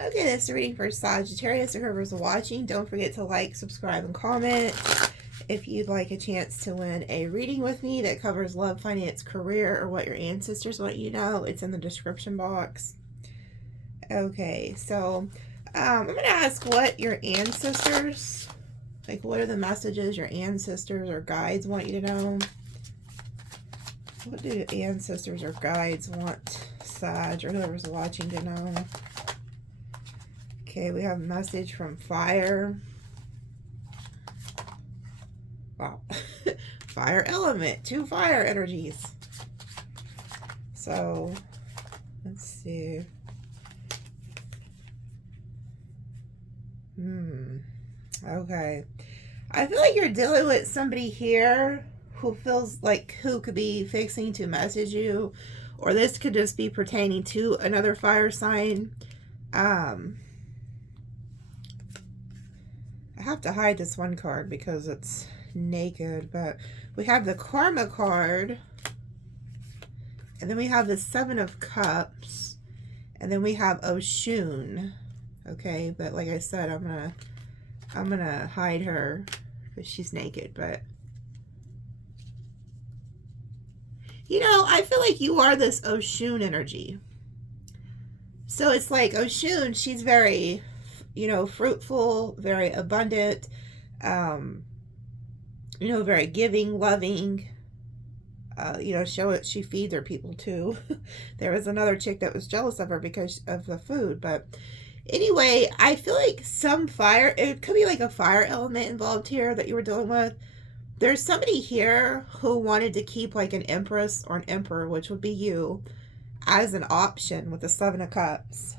Okay, that's the reading for Sagittarius. Or whoever's watching, don't forget to like, subscribe, and comment. If you'd like a chance to win a reading with me that covers love, finance, career, or what your ancestors want you to know, it's in the description box. Okay, so I'm going to ask what your ancestors, like what are the messages your ancestors or guides want you to know? What do ancestors or guides want Sag or whoever's watching to know? Okay, we have a message from fire. Wow. Fire element. 2 fire energies. So, let's see. Okay. I feel like you're dealing with somebody here who feels like who could be fixing to message you, or this could just be pertaining to another fire sign. I have to hide this one card because it's naked, but we have the Karma card, and then we have the 7 of Cups, and then we have Oshun. Okay, but like I said, I'm gonna hide her because she's naked. But you know, I feel like you are this Oshun energy. So it's like Oshun, she's very, you know, fruitful, very abundant, you know, very giving, loving. You know, she feeds her people too. There was another chick that was jealous of her because of the food. But anyway, I feel like some fire, it could be like a fire element involved here that you were dealing with. There's somebody here who wanted to keep like an empress or an emperor, which would be you, as an option with the 7 of Cups.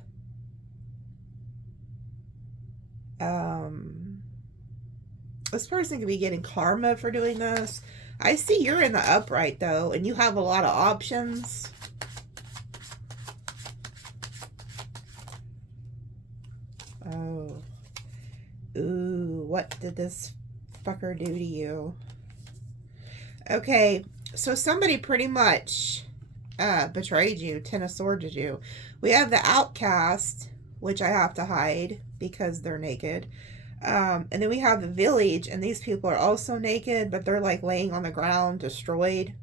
This person could be getting karma for doing this. I see you're in the upright though, and you have a lot of options. Oh. Ooh, what did this fucker do to you? Okay, so somebody pretty much betrayed you, 10 of Swords you. We have the outcast, which I have to hide because they're naked. And then we have the village, and these people are also naked, but they're like laying on the ground, destroyed.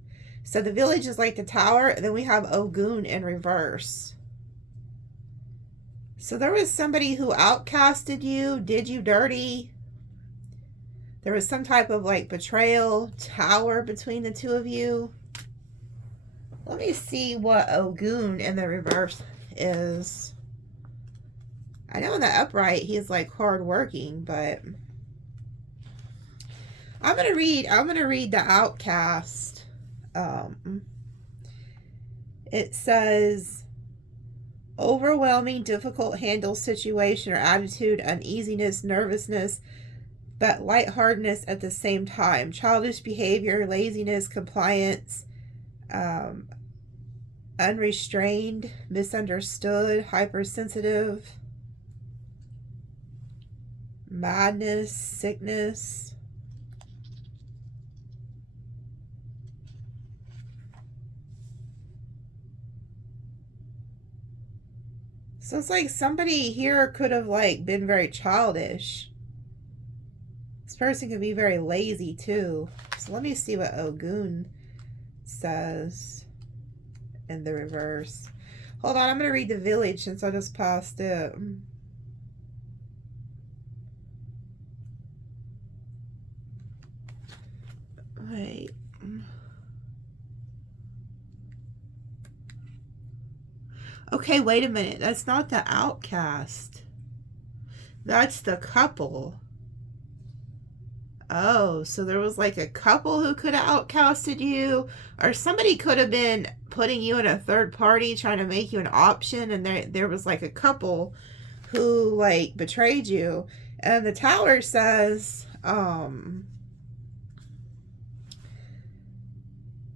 So the village is like the tower, and then we have Ogun in reverse. So there was somebody who outcasted you, did you dirty. There was some type of like betrayal, tower between the two of you. Let me see what Ogun in the reverse is. I know in the upright he's like hardworking, but I'm gonna read the outcast. It says overwhelming, difficult handle situation or attitude, uneasiness, nervousness, but lightheartedness at the same time. Childish behavior, laziness, compliance, unrestrained, misunderstood, hypersensitive, madness, sickness. So it's like somebody here could have like been very childish. This person could be very lazy too. So let me see what Ogun says in the reverse. Hold on, I'm going to read the village since I just passed it. Wait. Okay, wait a minute. That's not the outcast. That's the couple. Oh, so there was like a couple who could have outcasted you, or somebody could have been putting you in a third party trying to make you an option, and there was like a couple who like betrayed you. And the tower says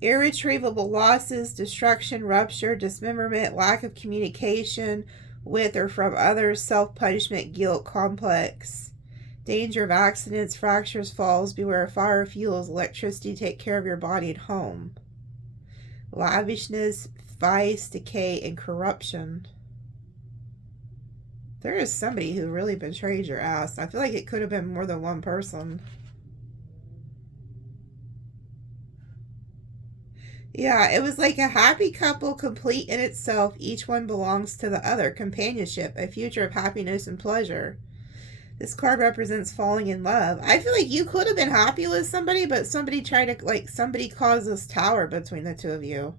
irretrievable losses, destruction, rupture, dismemberment, lack of communication with or from others, self-punishment, guilt, complex, danger of accidents, fractures, falls, beware of fire, fuels, electricity, take care of your body at home, lavishness, vice, decay, and corruption. There is somebody who really betrayed your ass. I feel like it could have been more than one person. Yeah, it was like a happy couple, complete in itself. Each one belongs to the other. Companionship, a future of happiness and pleasure. This card represents falling in love. I feel like you could have been happy with somebody, but somebody tried to, like, somebody caused this tower between the two of you.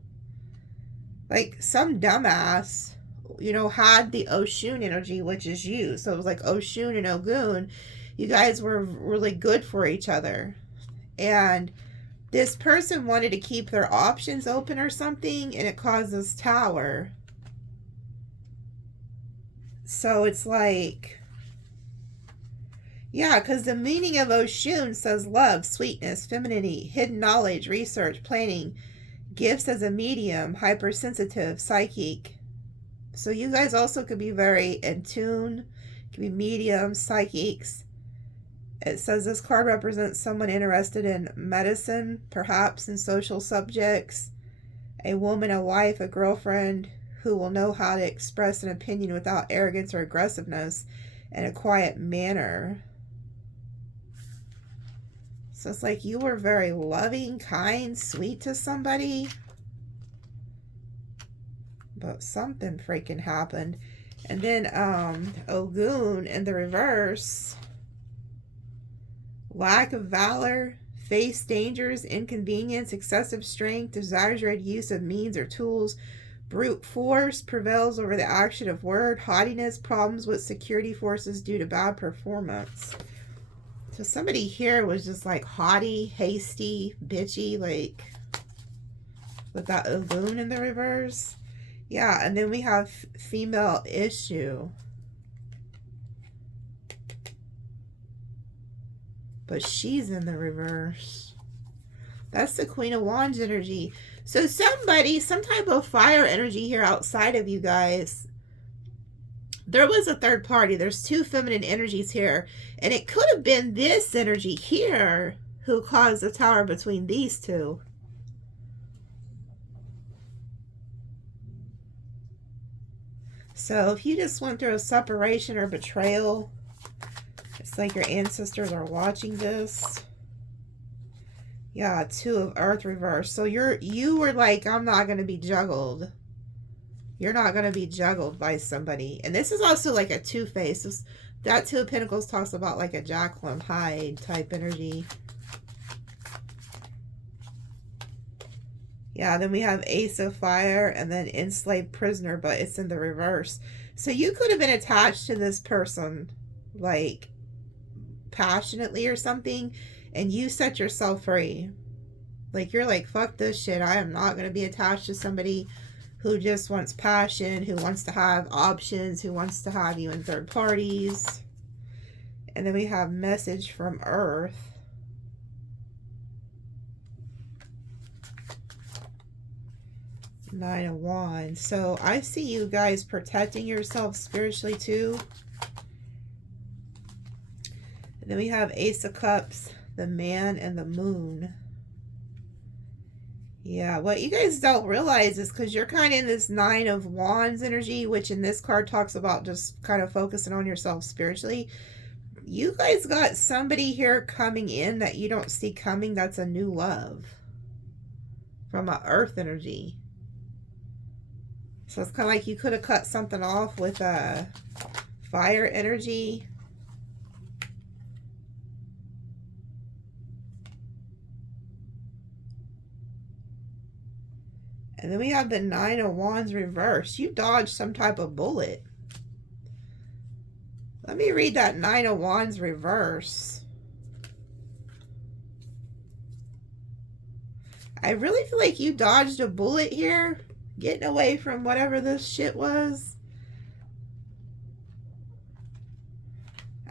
Like, some dumbass, you know, had the Oshun energy, which is you. So it was like Oshun and Ogun. You guys were really good for each other. And this person wanted to keep their options open or something, and it caused this tower. So it's like, yeah, because the meaning of Oshun says love, sweetness, femininity, hidden knowledge, research, planning, gifts as a medium, hypersensitive, psychic. So you guys also could be very in tune, could be mediums, psychics. It says this card represents someone interested in medicine, perhaps in social subjects, a woman, a wife, a girlfriend who will know how to express an opinion without arrogance or aggressiveness in a quiet manner. So it's like you were very loving, kind, sweet to somebody. But something freaking happened. And then Ogun in the reverse. Lack of valor, face dangers, inconvenience, excessive strength, exaggerated use of means or tools, brute force prevails over the action of word, haughtiness, problems with security forces due to bad performance. So somebody here was just like haughty, hasty, bitchy, like with that Ogun in the reverse. Yeah, and then we have female issue. But she's in the reverse. That's the Queen of Wands energy. So somebody, some type of fire energy here outside of you guys. There was a third party. There's two feminine energies here. And it could have been this energy here who caused the tower between these two. So if you just went through a separation or betrayal, it's like your ancestors are watching this. Yeah, Two of Earth reverse. So you were like, I'm not going to be juggled. You're not going to be juggled by somebody. And this is also like a Two-Face. That Two of Pentacles talks about like a Jekyll and Hyde type energy. Yeah, then we have Ace of Fire and then Enslaved Prisoner, but it's in the reverse. So you could have been attached to this person, like, passionately or something, and you set yourself free. Like, you're like, fuck this shit. I am not going to be attached to somebody who just wants passion, who wants to have options, who wants to have you in third parties. And then we have Message from Earth. Nine of Wands. So I see you guys protecting yourself spiritually too. And then we have Ace of Cups, the Man, and the Moon. Yeah, what you guys don't realize is because you're kind of in this Nine of Wands energy, which in this card talks about just kind of focusing on yourself spiritually. You guys got somebody here coming in that you don't see coming. That's a new love from an Earth energy. So it's kind of like you could have cut something off with a fire energy. And then we have the Nine of Wands reverse. You dodged some type of bullet. Let me read that Nine of Wands reverse. I really feel like you dodged a bullet here. Getting away from whatever this shit was.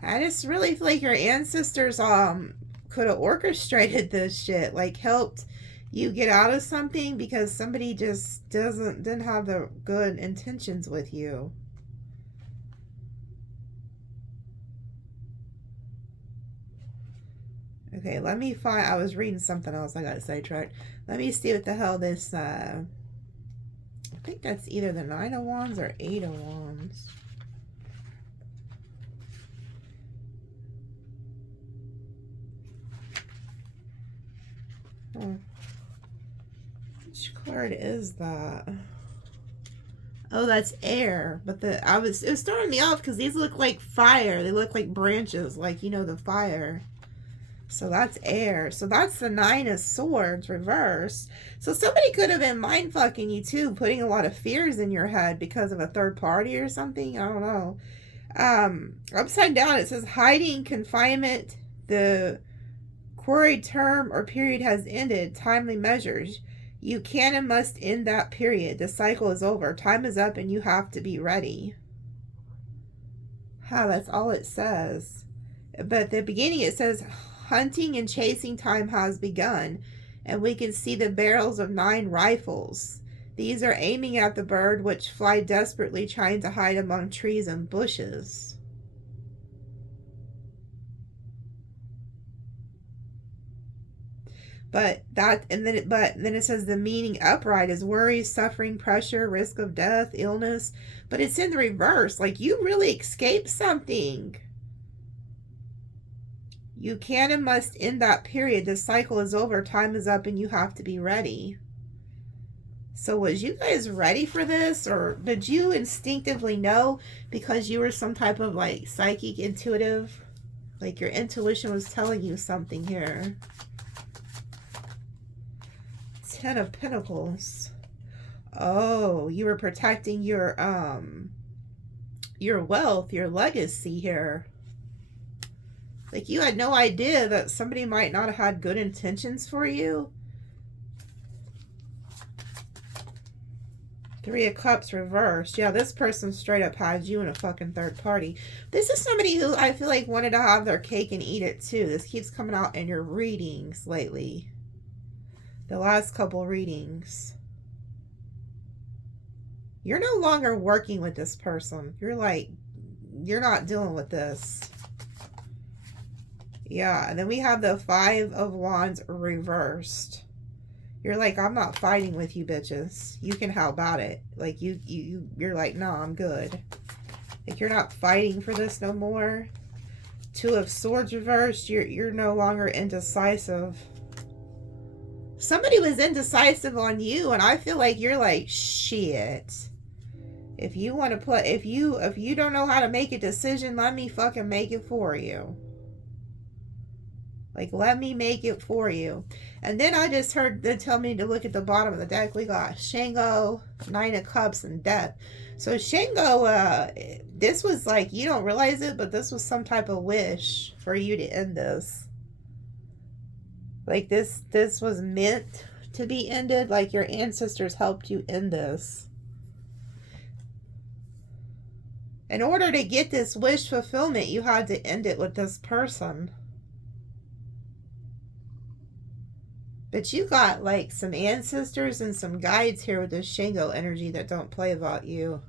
I just really feel like your ancestors could have orchestrated this shit. Like helped you get out of something because somebody just didn't have the good intentions with you. Okay, let me find, I was reading something else. I got sidetracked. Let me see what the hell this I think that's either the Nine of Wands or Eight of Wands. Which card is that? Oh, that's air. But it was throwing me off because these look like fire. They look like branches, like, you know, the fire. So that's air. So that's the 9 of Swords reversed. So somebody could have been mind fucking you too, putting a lot of fears in your head because of a third party or something. I don't know. Upside down it says hiding, confinement, the quarried term or period has ended. Timely measures. You can and must end that period. The cycle is over. Time is up and you have to be ready. That's all it says. But at the beginning it says hunting and chasing time has begun. And we can see the barrels of 9 rifles. These are aiming at the bird, which fly desperately, trying to hide among trees and bushes. But then it says the meaning upright is worry, suffering, pressure, risk of death, illness. But it's in the reverse. Like, you really escaped something. You can and must end that period. The cycle is over. Time is up and you have to be ready. So was you guys ready for this? Or did you instinctively know because you were some type of like psychic intuitive? Like your intuition was telling you something here. 10 of Pentacles. Oh, you were protecting your wealth, your legacy here. Like you had no idea that somebody might not have had good intentions for you. 3 of Cups reversed. Yeah, this person straight up had you in a fucking third party. This is somebody who I feel like wanted to have their cake and eat it too. This keeps coming out in your readings lately. The last couple readings. You're no longer working with this person. You're like, you're not dealing with this. Yeah, and then we have the 5 of Wands reversed. You're like, I'm not fighting with you bitches. You can how about it? Like you're like, no, I'm good. Like you're not fighting for this no more. 2 of Swords reversed. You're no longer indecisive. Somebody was indecisive on you, and I feel like you're like, shit. If you want to play, if you don't know how to make a decision, let me fucking make it for you. Like, let me make it for you. And then I just heard them tell me to look at the bottom of the deck. We got Shango, 9 of Cups, and Death. So Shango, this was like, you don't realize it, but this was some type of wish for you to end this. Like this was meant to be ended. Like your ancestors helped you end this. In order to get this wish fulfillment, you had to end it with this person. But you got like some ancestors and some guides here with this Shango energy that don't play about you.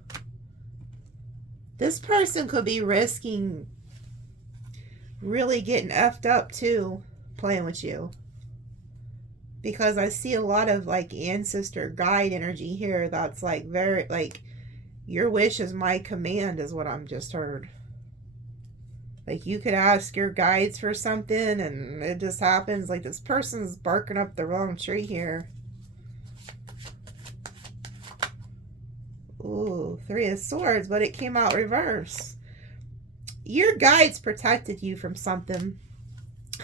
This person could be risking really getting effed up too, playing with you. Because I see a lot of like ancestor guide energy here that's like very like your wish is my command is what I'm just heard. Like you could ask your guides for something and it just happens. Like this person's barking up the wrong tree here. Ooh, 3 of Swords, but it came out reverse. Your guides protected you from something.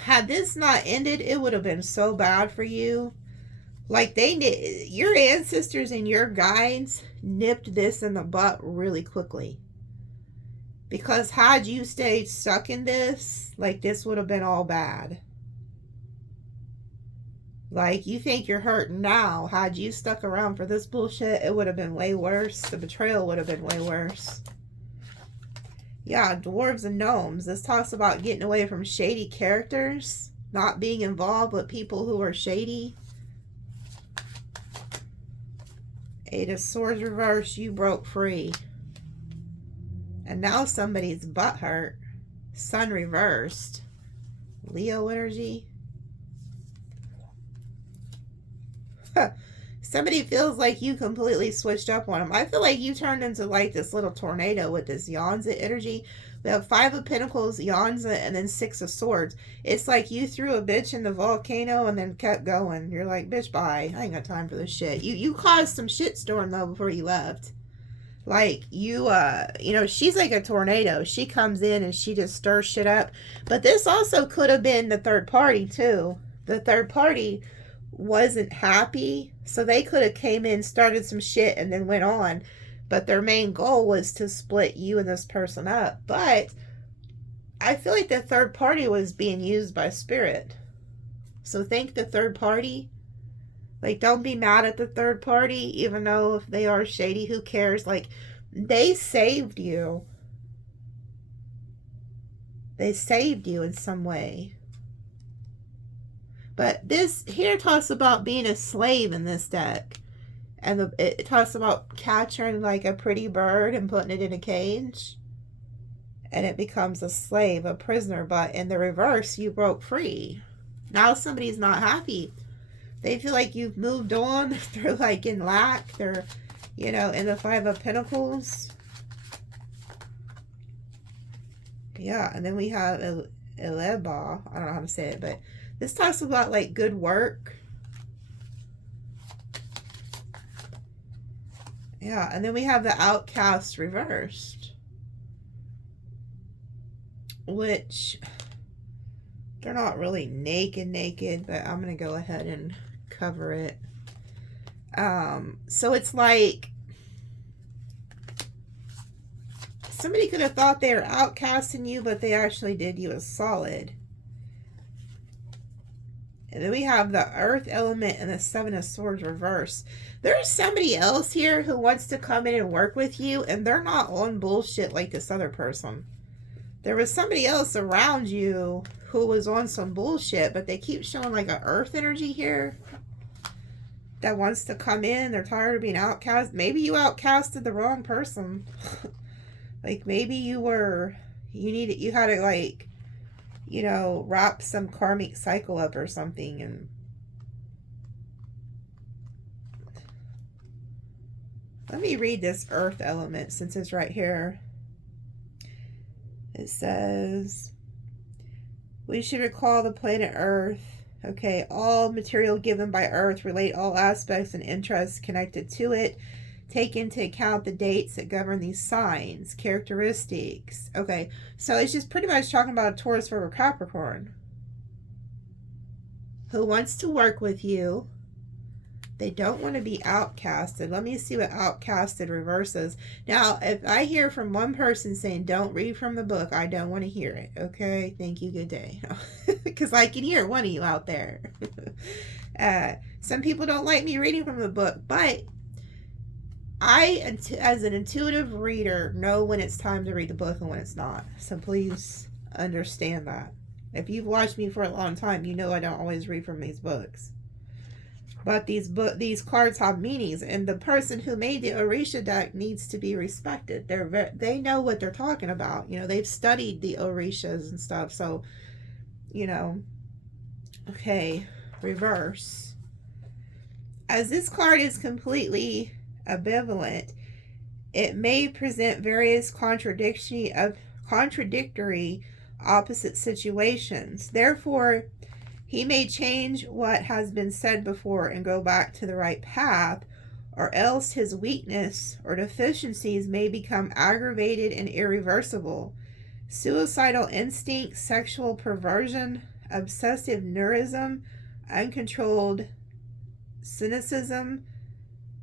Had this not ended, it would have been so bad for you. Like your ancestors and your guides nipped this in the butt really quickly. Because had you stayed stuck in this, like this would have been all bad. Like you think you're hurting now. Had you stuck around for this bullshit, it would have been way worse. The betrayal would have been way worse. Yeah, dwarves and gnomes. This talks about getting away from shady characters. Not being involved with people who are shady. 8 of Swords reversed. You broke free. And now somebody's butt hurt. Sun reversed. Leo energy. 7 Somebody feels like you completely switched up on them. I feel like you turned into like this little tornado with this Yanza energy. We have 5 of Pentacles, Yanza, and then 6 of Swords. It's like you threw a bitch in the volcano and then kept going. You're like, bitch, bye. I ain't got time for this shit. You caused some shitstorm though before you left. Like, you know, she's like a tornado. She comes in and she just stirs shit up. But this also could have been the third party, too. The third party wasn't happy. So they could have came in, started some shit, and then went on. But their main goal was to split you and this person up. But I feel like the third party was being used by spirit. So thank the third party. Like, don't be mad at the third party, even though if they are shady, who cares? Like, they saved you. They saved you in some way. But this here talks about being a slave in this deck. And it talks about capturing like a pretty bird and putting it in a cage. And it becomes a slave, a prisoner. But in the reverse, you broke free. Now somebody's not happy. They feel like you've moved on. They're like in lack. They're, you know, in the 5 of Pentacles. Yeah, and then we have Eleba. I don't know how to say it, but this talks about like good work. Yeah, and then we have the Outcast reversed. Which, they're not really naked, but I'm going to go ahead and cover it. So it's like somebody could have thought they were outcasting you, but they actually did you a solid. And then we have the Earth element and the 7 of Swords reversed. There's somebody else here who wants to come in and work with you, and they're not on bullshit like this other person. There was somebody else around you who was on some bullshit, but they keep showing like an Earth energy here that wants to come in. They're tired of being outcast. Maybe you outcasted the wrong person. Like maybe you had to like, you know, wrap some karmic cycle up or something. And let me read this Earth element since it's right here. It says, we should recall the planet Earth. Okay, all material given by Earth relate all aspects and interests connected to it. Take into account the dates that govern these signs, characteristics. Okay, so it's just pretty much talking about a Taurus, Virgo, Capricorn who wants to work with you. They don't want to be outcasted. Let me see what outcasted reverses. Now, if I hear from one person saying, don't read from the book, I don't want to hear it. Okay? Thank you. Good day. Because I can hear one of you out there. Some people don't like me reading from the book, but I, as an intuitive reader, know when it's time to read the book and when it's not. So please understand that. If you've watched me for a long time, you know I don't always read from these books. But these cards have meanings, and the person who made the Orisha deck needs to be respected. They know what they're talking about. You know, they've studied the Orishas and stuff. So, you know, okay, reverse. As this card is completely ambivalent, it may present various contradictory opposite situations. Therefore, he may change what has been said before and go back to the right path, or else his weakness or deficiencies may become aggravated and irreversible. Suicidal instincts, sexual perversion, obsessive neurism, uncontrolled cynicism,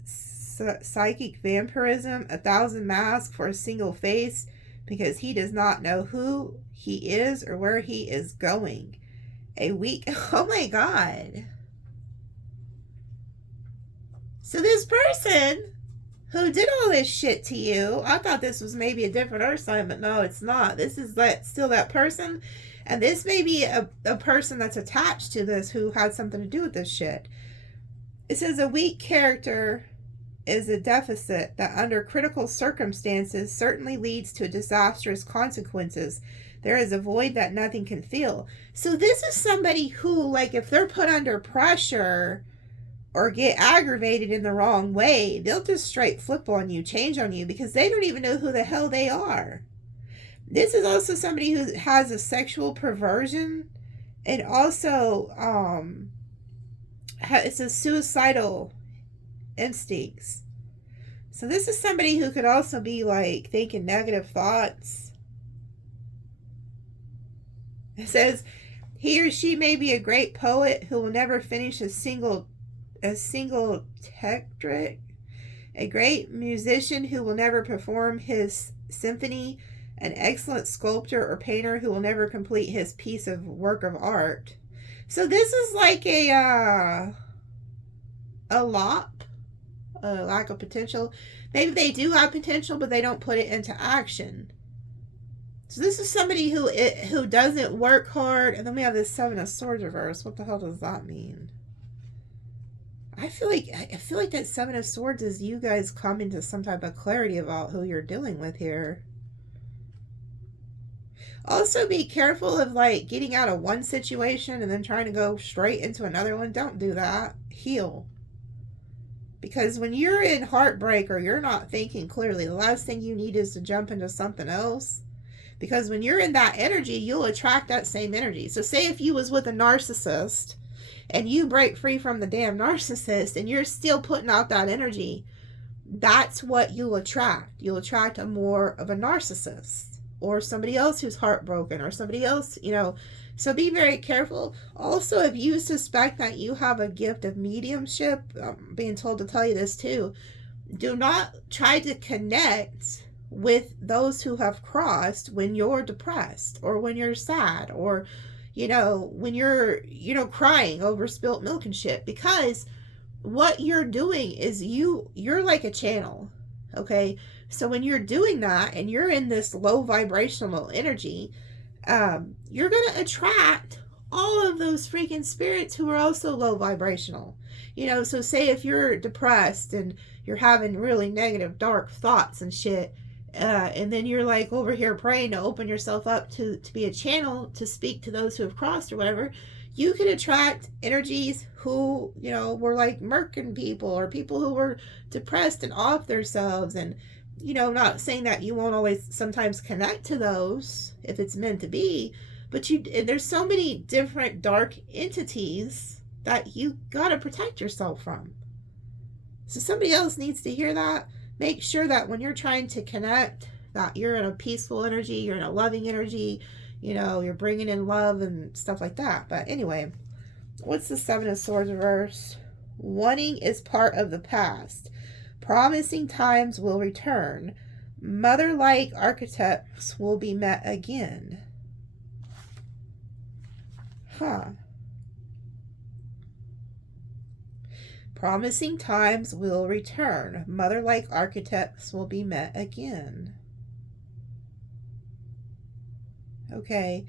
psychic vampirism, 1,000 masks for a single face, because he does not know who he is or where he is going. Oh my God. So this person who did all this shit to you, I thought this was maybe a different earth sign, but no, it's not. This is still that person. And this may be a person that's attached to this who had something to do with this shit. It says a weak character is a deficit that under critical circumstances certainly leads to disastrous consequences. There is a void that nothing can fill. So this is somebody who, like, if they're put under pressure, or get aggravated in the wrong way, they'll just straight flip on you, change on you, because they don't even know who the hell they are. This is also somebody who has a sexual perversion, and also it's a suicidal instincts. So this is somebody who could also be like thinking negative thoughts. It says he or she may be a great poet who will never finish a single tetrad, a great musician who will never perform his symphony, an excellent sculptor or painter who will never complete his piece of work of art. So this is like a lack of potential. Maybe they do have potential, but they don't put it into action. So this is somebody who doesn't work hard. And then we have this Seven of Swords reverse. What the hell does that mean? I feel like that Seven of Swords is you guys coming to some type of clarity about who you're dealing with here. Also, be careful of like getting out of one situation and then trying to go straight into another one. Don't do that. Heal. Because when you're in heartbreak or you're not thinking clearly, the last thing you need is to jump into something else. Because when you're in that energy, you'll attract that same energy. So say if you was with a narcissist and you break free from the damn narcissist and you're still putting out that energy, that's what you'll attract. You'll attract a more of a narcissist or somebody else who's heartbroken or somebody else, you know. So be very careful. Also, if you suspect that you have a gift of mediumship, I'm being told to tell you this too, do not try to connect with those who have crossed when you're depressed or when you're sad or, you know, when you're, you know, crying over spilt milk and shit. Because what you're doing is you're like a channel, okay? So when you're doing that and you're in this low vibrational energy, you're going to attract all of those freaking spirits who are also low vibrational. You know, so say if you're depressed and you're having really negative, dark thoughts and shit, and then you're like over here praying to open yourself up to be a channel to speak to those who have crossed or whatever, you can attract energies who, you know, were like murking people or people who were depressed and off themselves. And, you know, not saying that you won't always sometimes connect to those if it's meant to be, but there's so many different dark entities that you gotta protect yourself from. So somebody else needs to hear that. Make sure that when you're trying to connect, that you're in a peaceful energy, you're in a loving energy, you know, you're bringing in love and stuff like that. But anyway, what's the Seven of Swords reverse? Wanting is part of the past. Promising times will return. Mother-like archetypes will be met again. Huh. Promising times will return. Mother-like archetypes will be met again. Okay.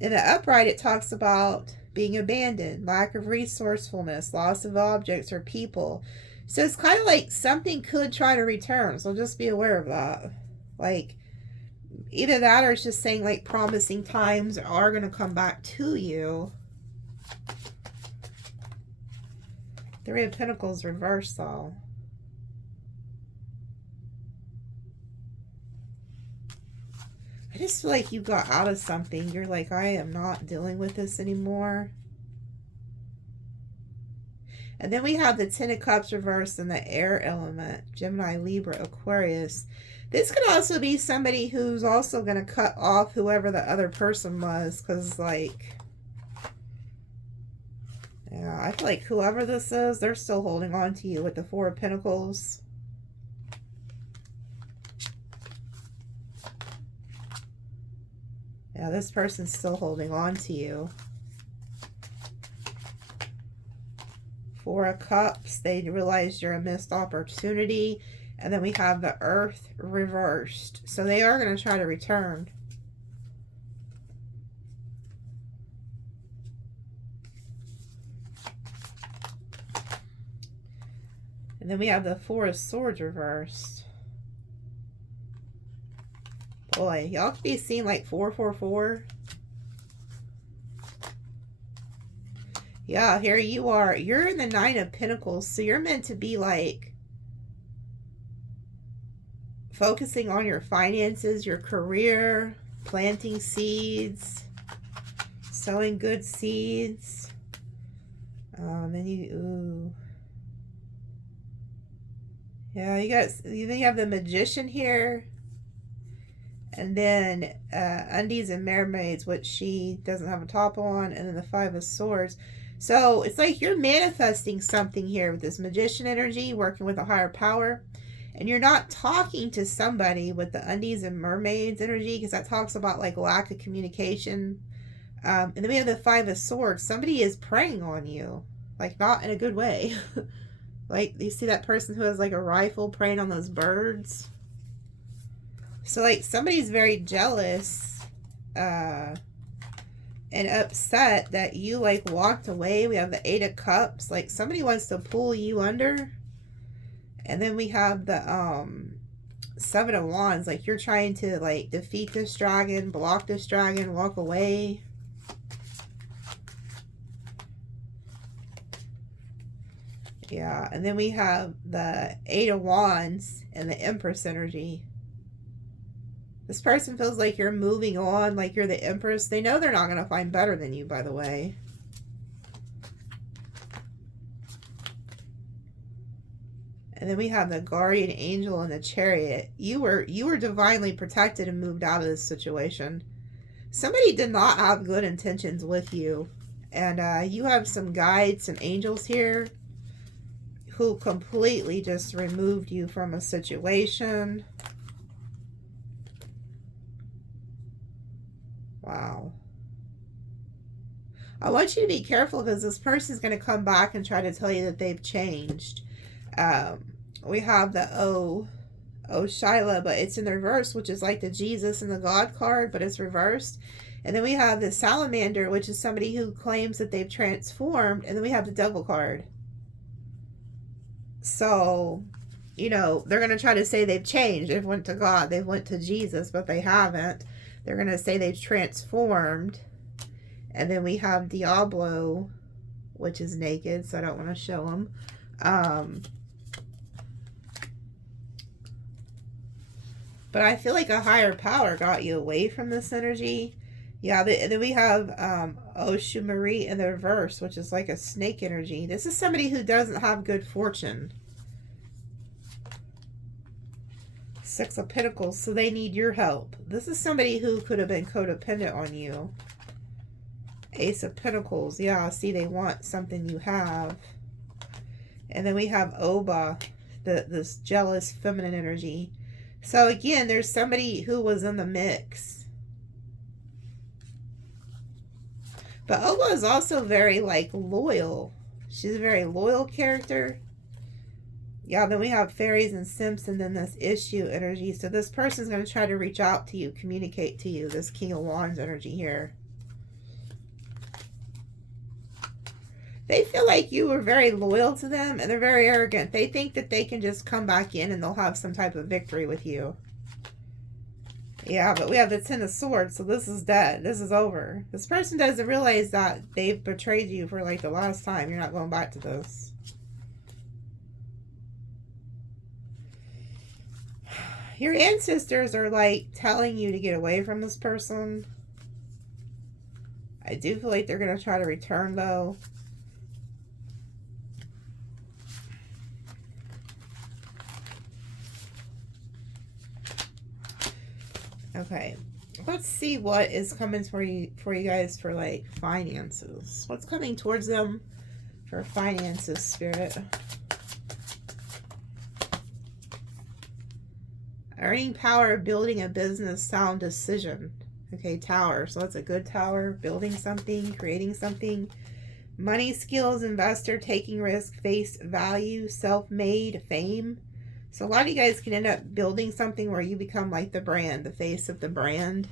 In the upright, it talks about being abandoned, lack of resourcefulness, loss of objects or people. So it's kind of like something could try to return. So just be aware of that. Like, either that or it's just saying like promising times are going to come back to you. Three of Pentacles reversed though. I just feel like you got out of something. You're like, I am not dealing with this anymore. And then we have the Ten of Cups reversed and the air element. Gemini, Libra, Aquarius. This could also be somebody who's also going to cut off whoever the other person was. Because, like, yeah, I feel like whoever this is, they're still holding on to you with the Four of Pentacles. Yeah, this person's still holding on to you. Four of Cups, they realize you're a missed opportunity. And then we have the Earth reversed. So they are going to try to return. And then we have the Four of Swords reversed. Boy, y'all could be seeing like 444. Yeah, here you are. You're in the Nine of Pentacles, so you're meant to be like focusing on your finances, your career, planting seeds, sowing good seeds. Then you, yeah, you have the Magician here. And then undies and mermaids, which she doesn't have a top on. And then the Five of Swords. So it's like you're manifesting something here with this Magician energy, working with a higher power. And you're not talking to somebody with the undies and mermaids energy, because that talks about like lack of communication. And then we have the Five of Swords. Somebody is preying on you, like not in a good way. Like you see that person who has like a rifle preying on those birds. So like somebody's very jealous and upset that you like walked away. We have the Eight of Cups. Like somebody wants to pull you under. And then we have the Seven of Wands. Like you're trying to like defeat this dragon, block this dragon, walk away. Yeah, and then we have the Eight of Wands and the Empress energy. This person feels like you're moving on, like you're the Empress. They know they're not going to find better than you, by the way. And then we have the Guardian Angel and the Chariot. You were divinely protected and moved out of this situation. Somebody did not have good intentions with you. And you have some guides, some angels here who completely just removed you from a situation. Wow. I want you to be careful because this person is going to come back and try to tell you that they've changed. We have the Oh Shyla, but it's in the reverse, which is like the Jesus and the God card, but it's reversed. And then we have the Salamander, which is somebody who claims that they've transformed. And then we have the Devil card. So, you know, they're going to try to say they've changed. They've went to God. They've went to Jesus, but they haven't. They're going to say they've transformed. And then we have Diablo, which is naked, so I don't want to show them. But I feel like a higher power got you away from this energy. Yeah, then we have Oshu Marie in the reverse, which is like a snake energy. This is somebody who doesn't have good fortune. Six of Pentacles, so they need your help. This is somebody who could have been codependent on you. Ace of Pentacles, yeah, see, they want something you have. And then we have Oba, this jealous feminine energy. So again, there's somebody who was in the mix. But Oba is also very, like, loyal. She's a very loyal character. Yeah, then we have fairies and simps, and then this issue energy. So this person's going to try to reach out to you, communicate to you, this King of Wands energy here. They feel like you were very loyal to them, and they're very arrogant. They think that they can just come back in and they'll have some type of victory with you. Yeah, but we have the Ten of Swords, so this is dead. This is over. This person doesn't realize that they've betrayed you for like the last time. You're not going back to this. Your ancestors are like telling you to get away from this person. I do feel like they're going to try to return though. Okay, let's see what is coming for you guys for like finances. What's coming towards them for finances, Spirit? Earning power, building a business, sound decision. Okay, Tower. So that's a good Tower. Building something, creating something. Money, skills, investor, taking risk, face value, self-made, fame. So a lot of you guys can end up building something where you become like the brand, the face of the brand.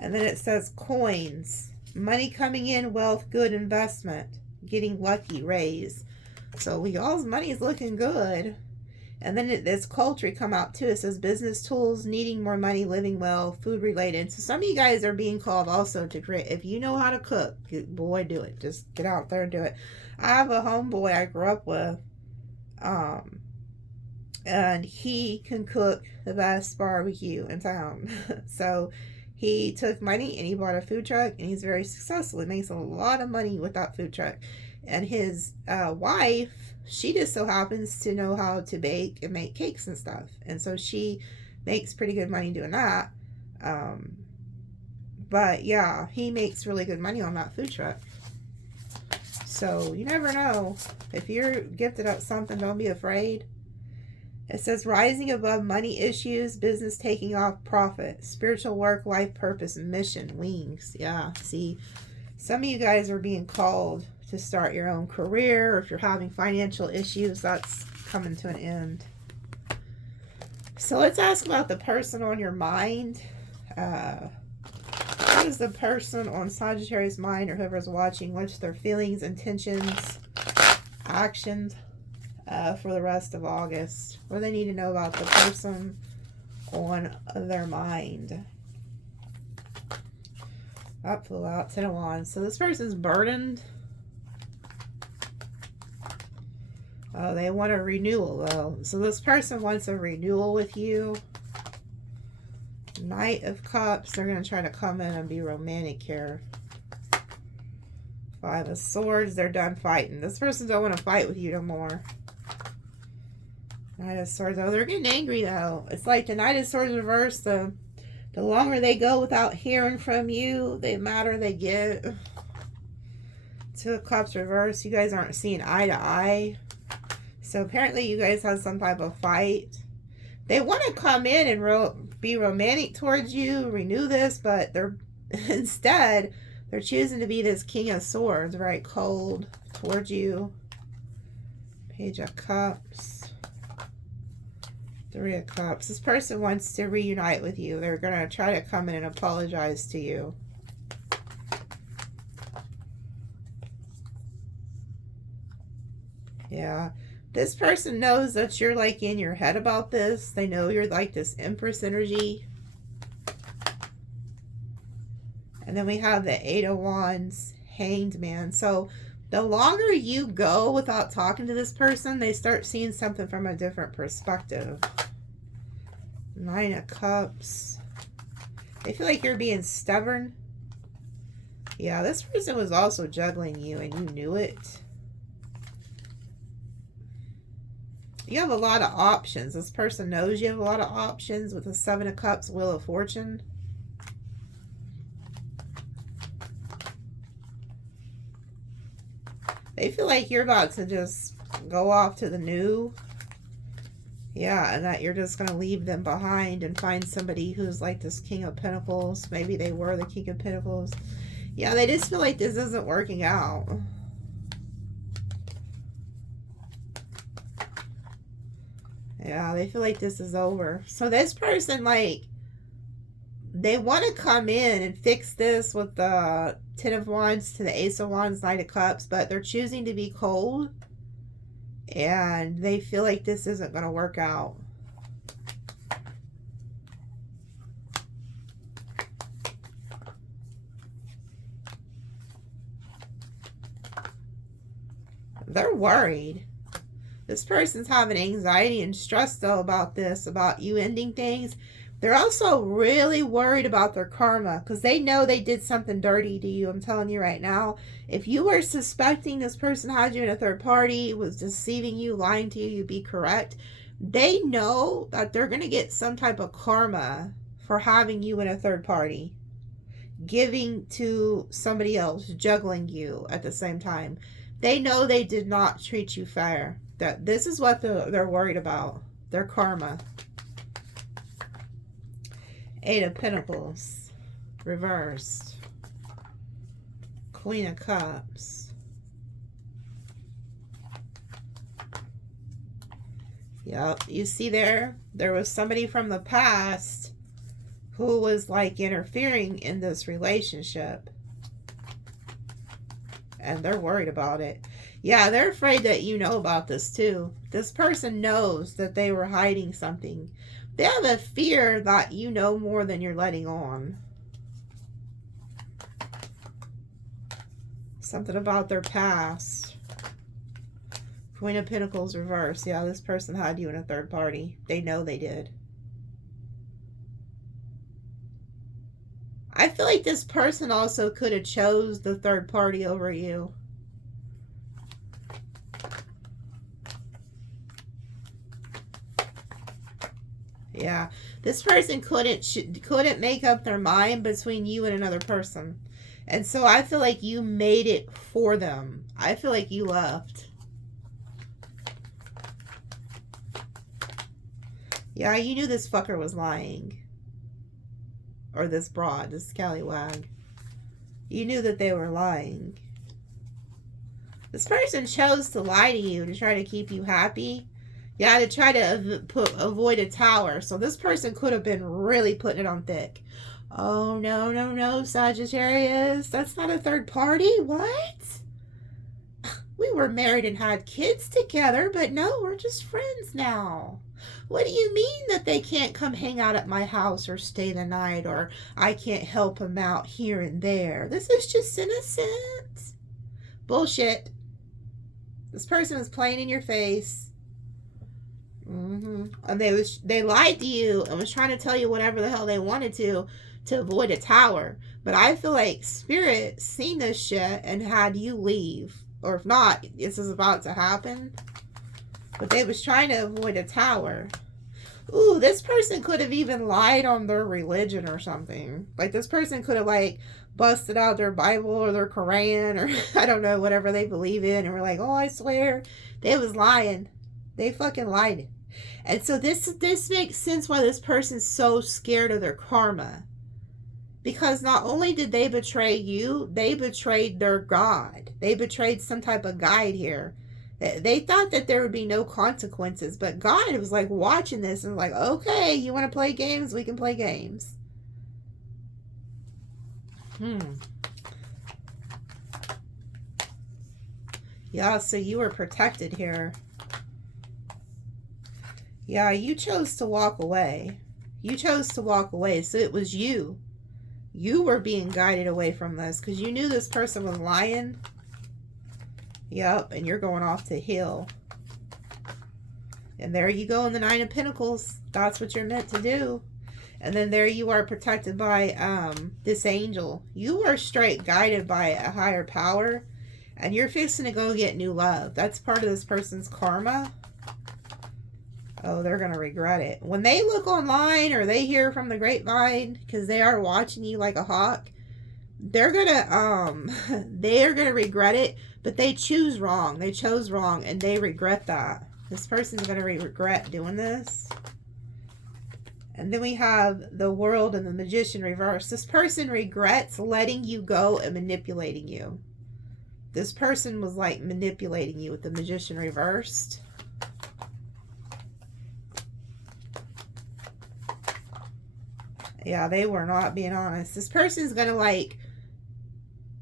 And then it says coins. Money coming in, wealth, good investment. Getting lucky, raise. So y'all's money is looking good. And then this culture come out too. It says business tools, needing more money, living well, food related. So some of you guys are being called also to create. If you know how to cook, boy, do it. Just get out there and do it. I have a homeboy I grew up with. And he can cook the best barbecue in town. So he took money and he bought a food truck, and he's very successful. He makes a lot of money with that food truck. And his wife, she just so happens to know how to bake and make cakes and stuff. And so she makes pretty good money doing that. But yeah, he makes really good money on that food truck. So you never know. If you're gifted at something, don't be afraid. It says rising above money issues, business taking off, profit, spiritual work, life purpose, mission, wings. Yeah, see, some of you guys are being called to start your own career, or if you're having financial issues, that's coming to an end. So let's ask about the person on your mind. What is the person on Sagittarius' mind, or whoever's watching? What's their feelings, intentions, actions for the rest of August? What do they need to know about the person on their mind? That flew out. 10 of Wands. So this person's burdened. Oh, they want a renewal though. So this person wants a renewal with you. Knight of Cups. They're going to try to come in and be romantic here. 5 of Swords. They're done fighting. This person don't want to fight with you no more. Knight of Swords. Oh, they're getting angry though. It's like the Knight of Swords reversed. The longer they go without hearing from you, the madder they get. 2 of Cups reversed. You guys aren't seeing eye to eye. So apparently you guys have some type of fight. They want to come in and be romantic towards you, renew this, but they're instead they're choosing to be this King of Swords, right? Cold towards you. Page of Cups. 3 of Cups. This person wants to reunite with you. They're going to try to come in and apologize to you. Yeah. This person knows that you're like in your head about this. They know you're like this Empress energy. And then we have the 8 of Wands, Hanged Man. So the longer you go without talking to this person, they start seeing something from a different perspective. 9 of Cups. They feel like you're being stubborn. Yeah, this person was also juggling you and you knew it. You have a lot of options. This person knows you have a lot of options with the 7 of Cups, Wheel of Fortune. They feel like you're about to just go off to the new. Yeah, and that you're just going to leave them behind and find somebody who's like this King of Pentacles. Maybe they were the King of Pentacles. Yeah, they just feel like this isn't working out. Yeah, they feel like this is over. So this person, like, they want to come in and fix this with the 10 of Wands to the Ace of Wands, Knight of Cups, but they're choosing to be cold. And they feel like this isn't going to work out. They're worried. This person's having anxiety and stress though about this, about you ending things. They're also really worried about their karma because they know they did something dirty to you. I'm telling you right now, if you were suspecting this person had you in a third party, was deceiving you, lying to you, you'd be correct. They know that they're going to get some type of karma for having you in a third party, giving to somebody else, juggling you at the same time. They know they did not treat you fair. That this is what they're worried about, their karma. 8 of Pentacles, reversed. Queen of Cups. Yep, you see there was somebody from the past who was like interfering in this relationship. And they're worried about it. Yeah, they're afraid that you know about this too. This person knows that they were hiding something. They have a fear that you know more than you're letting on. Something about their past. Queen of Pentacles reversed. Yeah, this person had you in a third party. They know they did. I feel like this person also could have chose the third party over you. Yeah, this person couldn't make up their mind between you and another person. And so I feel like you made it for them. I feel like you left. Yeah, you knew this fucker was lying. Or this broad, this scallywag. You knew that they were lying. This person chose to lie to you to try to keep you happy. Yeah, to try to avoid a tower. So this person could have been really putting it on thick. Oh, no, no, no, Sagittarius. That's not a third party? What? We were married and had kids together, but no, we're just friends now. What do you mean that they can't come hang out at my house or stay the night, or I can't help them out here and there? This is just innocent. Bullshit. This person was playing in your face. And they lied to you and was trying to tell you whatever the hell they wanted to avoid a tower. But I feel like Spirit seen this shit and had you leave. Or if not, this is about to happen. But they was trying to avoid a tower. Ooh, this person could have even lied on their religion or something. Like, this person could have, like, busted out their Bible or their Quran or, I don't know, whatever they believe in. And were like, oh, I swear. They was lying. They fucking lied. And so this makes sense why this person's so scared of their karma. Because not only did they betray you, they betrayed their God. They betrayed some type of guide here. They thought that there would be no consequences, but God was like watching this and like, okay, you want to play games? We can play games. Yeah, so you were protected here. Yeah, you chose to walk away. You chose to walk away, so it was you. You were being guided away from this because you knew this person was lying. Yep, and you're going off to heal. And there you go in the Nine of Pentacles. That's what you're meant to do. And then there you are protected by this angel. You are straight guided by a higher power. And you're fixing to go get new love. That's part of this person's karma. Oh, they're going to regret it. When they look online or they hear from the grapevine, because they are watching you like a hawk, they're going to, they're going to regret it, but they choose wrong. They chose wrong and they regret that. This person's going to regret doing this. And then we have the World and the Magician reversed. This person regrets letting you go and manipulating you. This person was like manipulating you with the Magician reversed. Yeah, they were not being honest. This person's going to like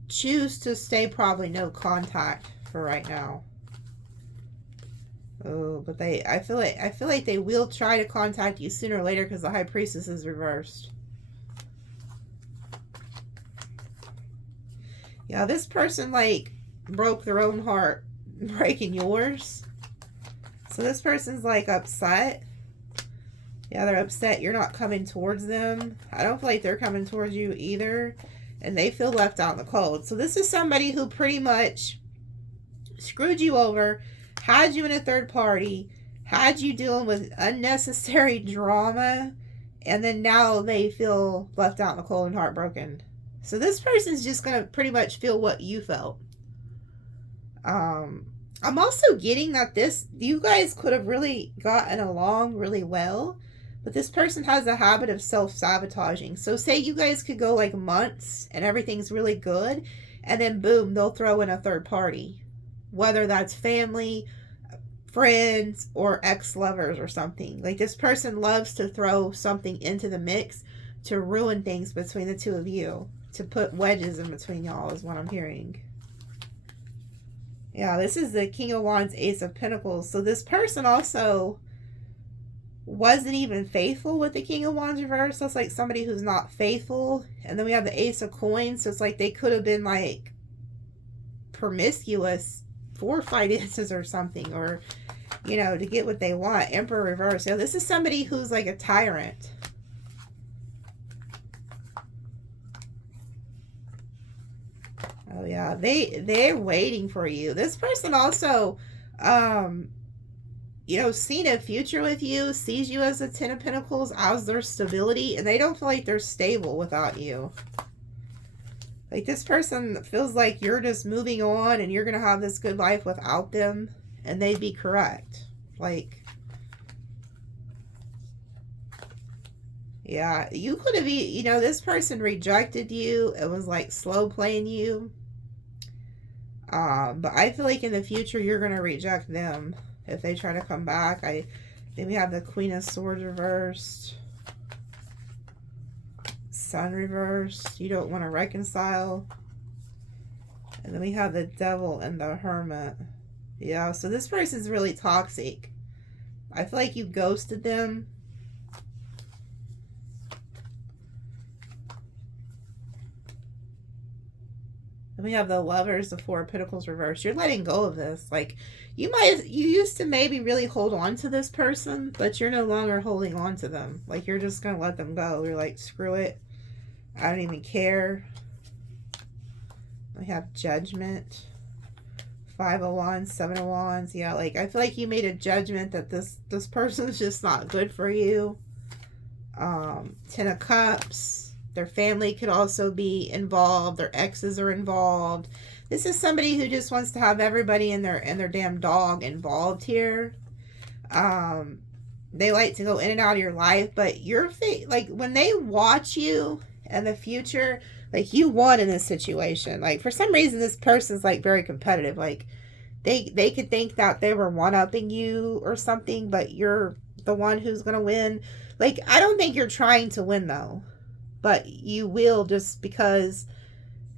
choose to stay probably no contact for right now. Oh, but I feel like they will try to contact you sooner or later because the High Priestess is reversed. Yeah, this person like broke their own heart breaking yours. So this person's like upset. Yeah, they're upset you're not coming towards them. I don't feel like they're coming towards you either. And they feel left out in the cold. So this is somebody who pretty much screwed you over, had you in a third party, had you dealing with unnecessary drama, and then now they feel left out in the cold and heartbroken. So this person's just going to pretty much feel what you felt. I'm also getting that you guys could have really gotten along really well. But this person has a habit of self-sabotaging. So say you guys could go like months and everything's really good. And then boom, they'll throw in a third party. Whether that's family, friends, or ex-lovers or something. Like this person loves to throw something into the mix to ruin things between the two of you. To put wedges in between y'all is what I'm hearing. Yeah, this is the King of Wands, Ace of Pentacles. So this person also wasn't even faithful with the King of Wands reverse. So it's like somebody who's not faithful. And then we have the Ace of Coins. So it's like they could have been like promiscuous for finances or something, or, you know, to get what they want. Emperor reverse. So this is somebody who's like a tyrant. Oh yeah, they're waiting for you. This person also, you know, seen a future with you, sees you as a Ten of Pentacles, as their stability, and they don't feel like they're stable without you. Like this person feels like you're just moving on and you're gonna have this good life without them, and they'd be correct. Like, yeah, you could have, you know, this person rejected you. It was like slow playing you. But I feel like in the future you're going to reject them if they try to come back. Then we have the Queen of Swords reversed. Sun reversed. You don't want to reconcile. And then we have the Devil and the Hermit. Yeah, so this person's really toxic. I feel like you ghosted them. And we have the Lovers, the Four of Pentacles reversed. You're letting go of this. Like, you used to maybe really hold on to this person, but you're no longer holding on to them. Like, you're just going to let them go. You're like, screw it. I don't even care. We have Judgment. 5 of Wands, 7 of Wands. Yeah, like, I feel like you made a judgment that this person's just not good for you. 10 of Cups. Their family could also be involved. Their exes are involved. This is somebody who just wants to have everybody and their damn dog involved here. They like to go in and out of your life, but like when they watch you in the future, like you won in this situation. Like for some reason, this person's like very competitive. Like they could think that they were one-upping you or something, but you're the one who's gonna win. Like I don't think you're trying to win though. But you will, just because,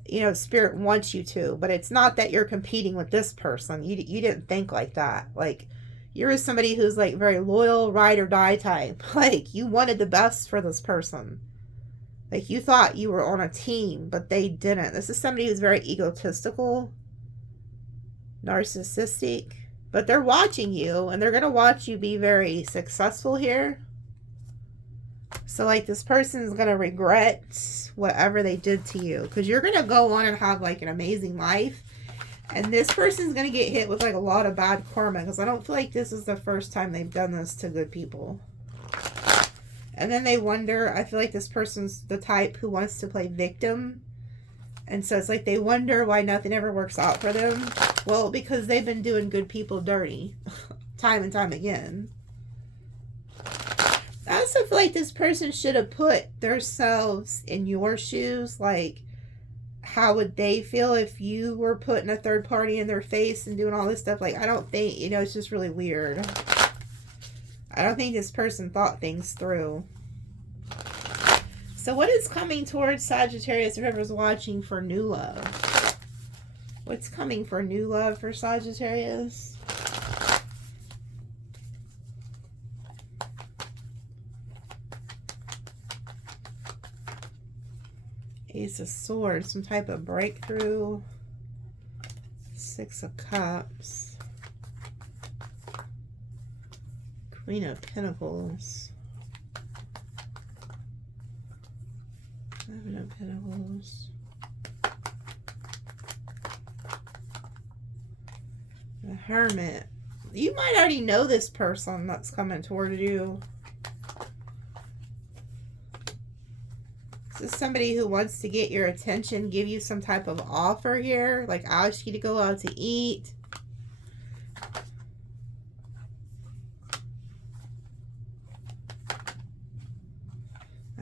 you know, Spirit wants you to. But it's not that you're competing with this person. You didn't think like that. Like, you're somebody who's, like, very loyal, ride or die type. Like, you wanted the best for this person. Like, you thought you were on a team, but they didn't. This is somebody who's very egotistical, narcissistic. But they're watching you, and they're going to watch you be very successful here. So, like, this person is going to regret whatever they did to you. Because you're going to go on and have, like, an amazing life. And this person's going to get hit with, like, a lot of bad karma. Because I don't feel like this is the first time they've done this to good people. And then they wonder, I feel like this person's the type who wants to play victim. And so it's like they wonder why nothing ever works out for them. Well, because they've been doing good people dirty. Time and time again. I also feel like this person should have put themselves in your shoes. Like, how would they feel if you were putting a third party in their face and doing all this stuff? Like, I don't think, you know, it's just really weird. I don't think this person thought things through. So what is coming towards Sagittarius, whoever's watching, for new love? What's coming for new love for Sagittarius? Ace of Swords, some type of breakthrough. 6 of Cups. Queen of Pentacles. 7 of Pentacles. The Hermit. You might already know this person that's coming toward you. This is somebody who wants to get your attention, give you some type of offer here, like ask you to go out to eat.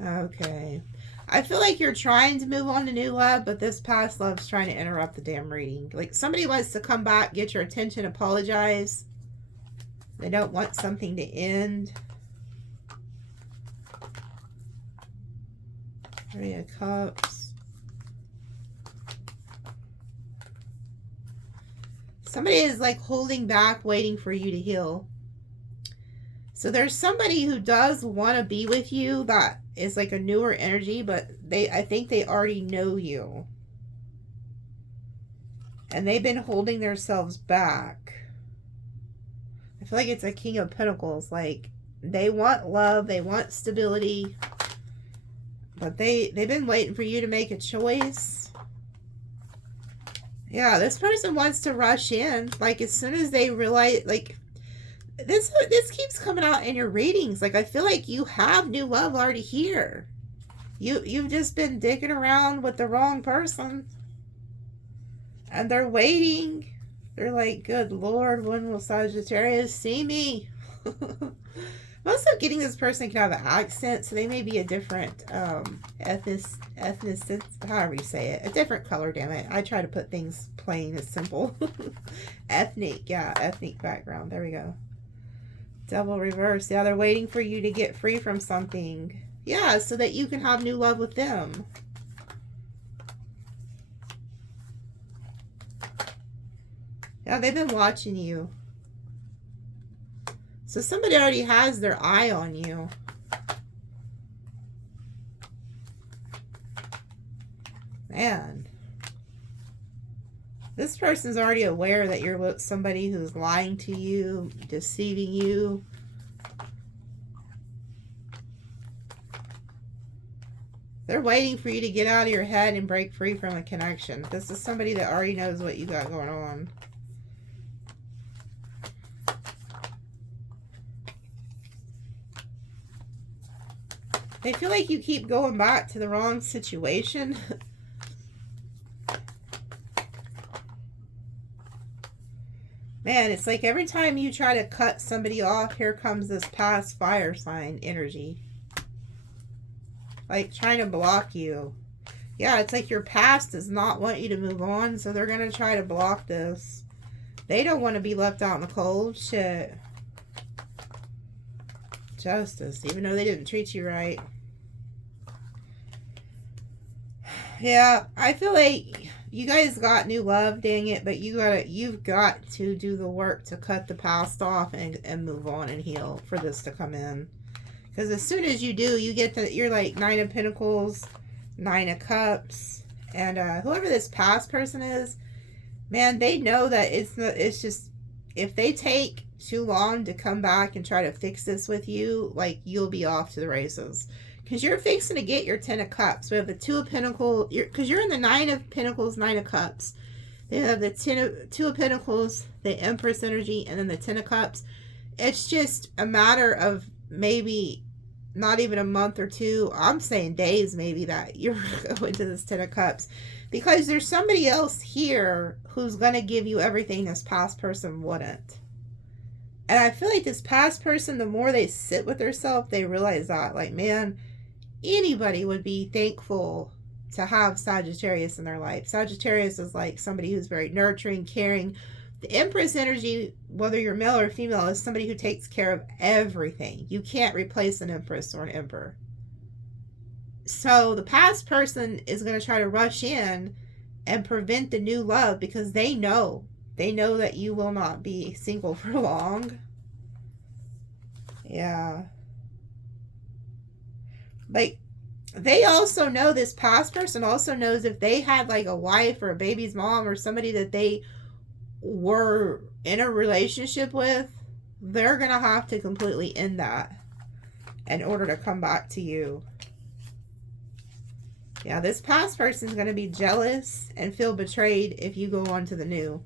Okay. I feel like you're trying to move on to new love, but this past love's trying to interrupt the damn reading. Like somebody wants to come back, get your attention, apologize. They don't want something to end. 3 of Cups. Somebody is like holding back, waiting for you to heal. So there's somebody who does want to be with you that is like a newer energy, but I think they already know you. And they've been holding themselves back. I feel like it's a King of Pentacles. Like, they want love, they want stability, but they've been waiting for you to make a choice. Yeah, this person wants to rush in. Like, as soon as they realize, like, this keeps coming out in your readings. Like, I feel like you have new love already here. You've just been digging around with the wrong person. And they're waiting. They're like, good Lord, when will Sagittarius see me? I'm also getting this person can have an accent, so they may be a different ethnic, however you say it. A different color, damn it. I try to put things plain and simple. Ethnic, yeah, ethnic background. There we go. Devil reverse. Yeah, they're waiting for you to get free from something. Yeah, so that you can have new love with them. Yeah, they've been watching you. So somebody already has their eye on you. Man. This person's already aware that you're with somebody who's lying to you, deceiving you. They're waiting for you to get out of your head and break free from a connection. This is somebody that already knows what you got going on. They feel like you keep going back to the wrong situation. Man, it's like every time you try to cut somebody off, here comes this past fire sign energy. Like trying to block you. Yeah, it's like your past does not want you to move on, so they're going to try to block this. They don't want to be left out in the cold. Shit. Justice, even though they didn't treat you right. Yeah, I feel like you guys got new love, dang it, but you've got to do the work to cut the past off and move on and heal for this to come in. Because as soon as you do, you get you're like 9 of Pentacles, 9 of Cups, and whoever this past person is, man, they know that it's just, if they take too long to come back and try to fix this with you, like, you'll be off to the races. Because you're fixing to get your 10 of Cups. We have the 2 of Pentacles, because you're in the 9 of Pentacles, 9 of Cups. They have the 2 of Pentacles, the Empress energy, and then the 10 of Cups. It's just a matter of maybe not even a month or two. I'm saying days maybe that you're going to this 10 of Cups. Because there's somebody else here who's going to give you everything this past person wouldn't. And I feel like this past person, the more they sit with themselves, they realize that, like, man, anybody would be thankful to have Sagittarius in their life. Sagittarius is like somebody who's very nurturing, caring. The Empress energy, whether you're male or female, is somebody who takes care of everything. You can't replace an Empress or an Emperor. So the past person is going to try to rush in and prevent the new love because they know that you will not be single for long. Yeah. Like, they also know, this past person also knows if they had like a wife or a baby's mom or somebody that they were in a relationship with, they're going to have to completely end that in order to come back to you. Yeah, this past person is going to be jealous and feel betrayed if you go on to the new.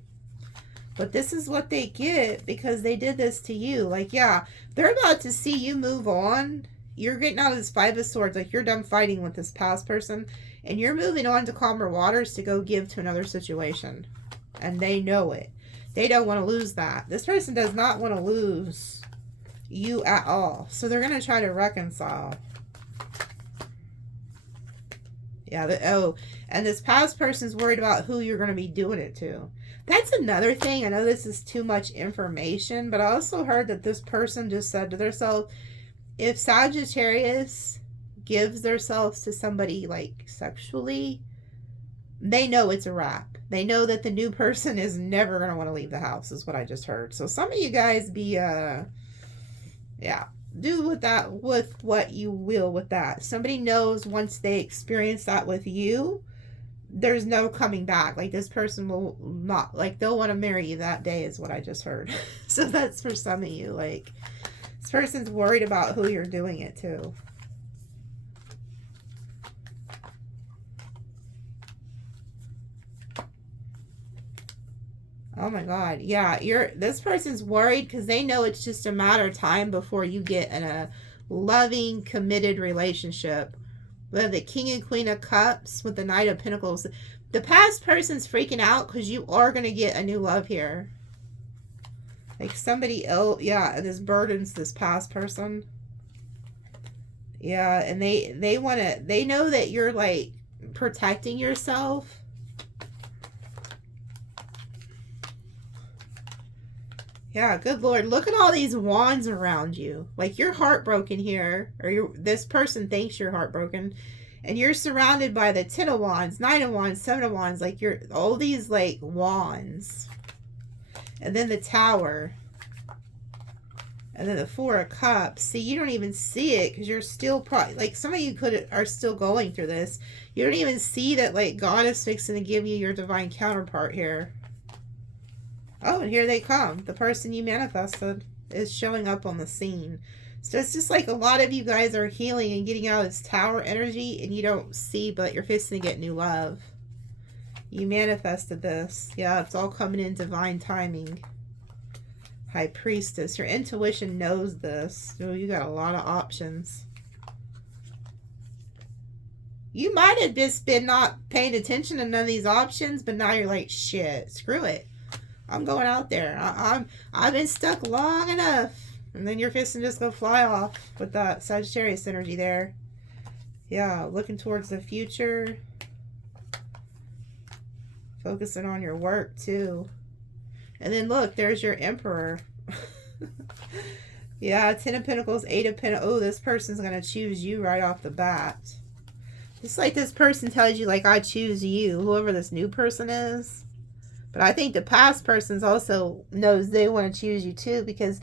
But this is what they get because they did this to you. Like, yeah, they're about to see you move on. You're getting out of this 5 of Swords. Like, you're done fighting with this past person. And you're moving on to calmer waters to go give to another situation. And they know it. They don't want to lose that. This person does not want to lose you at all. So they're going to try to reconcile. Yeah, and this past person's worried about who you're going to be doing it to. That's another thing. I know this is too much information, but I also heard that this person just said to themselves, if Sagittarius gives themselves to somebody like sexually, they know it's a wrap. They know that the new person is never going to want to leave the house, is what I just heard. So some of you guys be, yeah, do with what you will with that. Somebody knows once they experience that with you, there's no coming back. Like, this person will not, like, they'll want to marry you that day, is what I just heard. So that's for some of you. Like, this person's worried about who you're doing it to. Oh my God. Yeah, this person's worried because they know it's just a matter of time before you get in a loving, committed relationship. We have the King and Queen of Cups with the Knight of Pentacles. The past person's freaking out because you are going to get a new love here. Like, somebody else, yeah, this burdens this past person. Yeah, and they want to, they know that you're, like, protecting yourself. Yeah, good Lord. Look at all these wands around you. Like, you're heartbroken here. Or this person thinks you're heartbroken. And you're surrounded by the 10 of Wands, 9 of Wands, 7 of Wands. Like, you're all these, like, wands. And then the Tower. And then the 4 of Cups. See, you don't even see it because you're still probably... Like, some of you are still going through this. You don't even see that, like, God is fixing to give you your divine counterpart here. Oh, and here they come. The person you manifested is showing up on the scene. So it's just like a lot of you guys are healing and getting out of this Tower energy, and you don't see, but you're fixing to get new love. You manifested this. Yeah, it's all coming in divine timing. High Priestess. Your intuition knows this. Oh, you got a lot of options. You might have just been not paying attention to none of these options, but now you're like, shit, screw it. I'm going out there. I've been stuck long enough. And then your fist can just go fly off with that Sagittarius energy there. Yeah, looking towards the future. Focusing on your work too. And then look, there's your Emperor. Yeah, 10 of Pentacles, 8 of Pentacles. Oh, this person's going to choose you right off the bat. Just like this person tells you, like, I choose you, whoever this new person is. But I think the past person's also knows they want to choose you too, because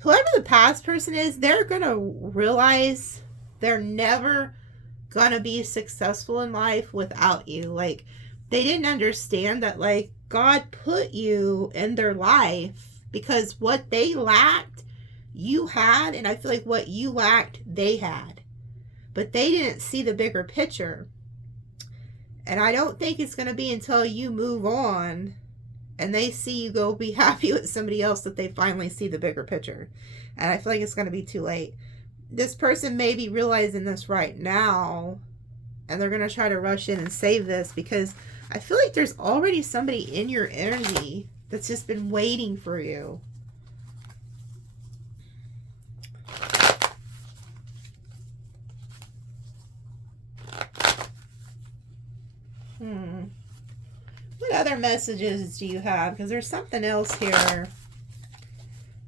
whoever the past person is, they're going to realize they're never going to be successful in life without you. Like, they didn't understand that, like, God put you in their life because what they lacked, you had, and I feel like what you lacked, they had. But they didn't see the bigger picture. And I don't think it's going to be until you move on and they see you go be happy with somebody else that they finally see the bigger picture. And I feel like it's going to be too late. This person may be realizing this right now, and they're going to try to rush in and save this, because I feel like there's already somebody in your energy that's just been waiting for you. What other messages do you have? Because there's something else here.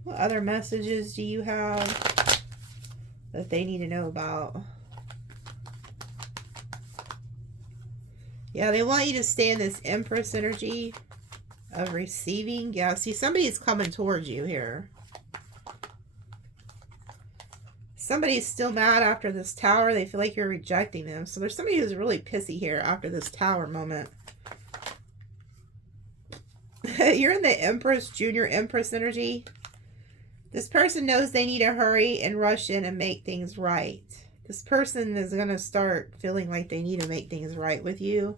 What other messages do you have that they need to know about? Yeah, they want you to stay in this Empress energy of receiving. Yeah, see, somebody's coming towards you here. Somebody's still mad after this Tower. They feel like you're rejecting them. So there's somebody who's really pissy here after this Tower moment. You're in the Empress, Junior Empress energy. This person knows they need to hurry and rush in and make things right. This person is going to start feeling like they need to make things right with you.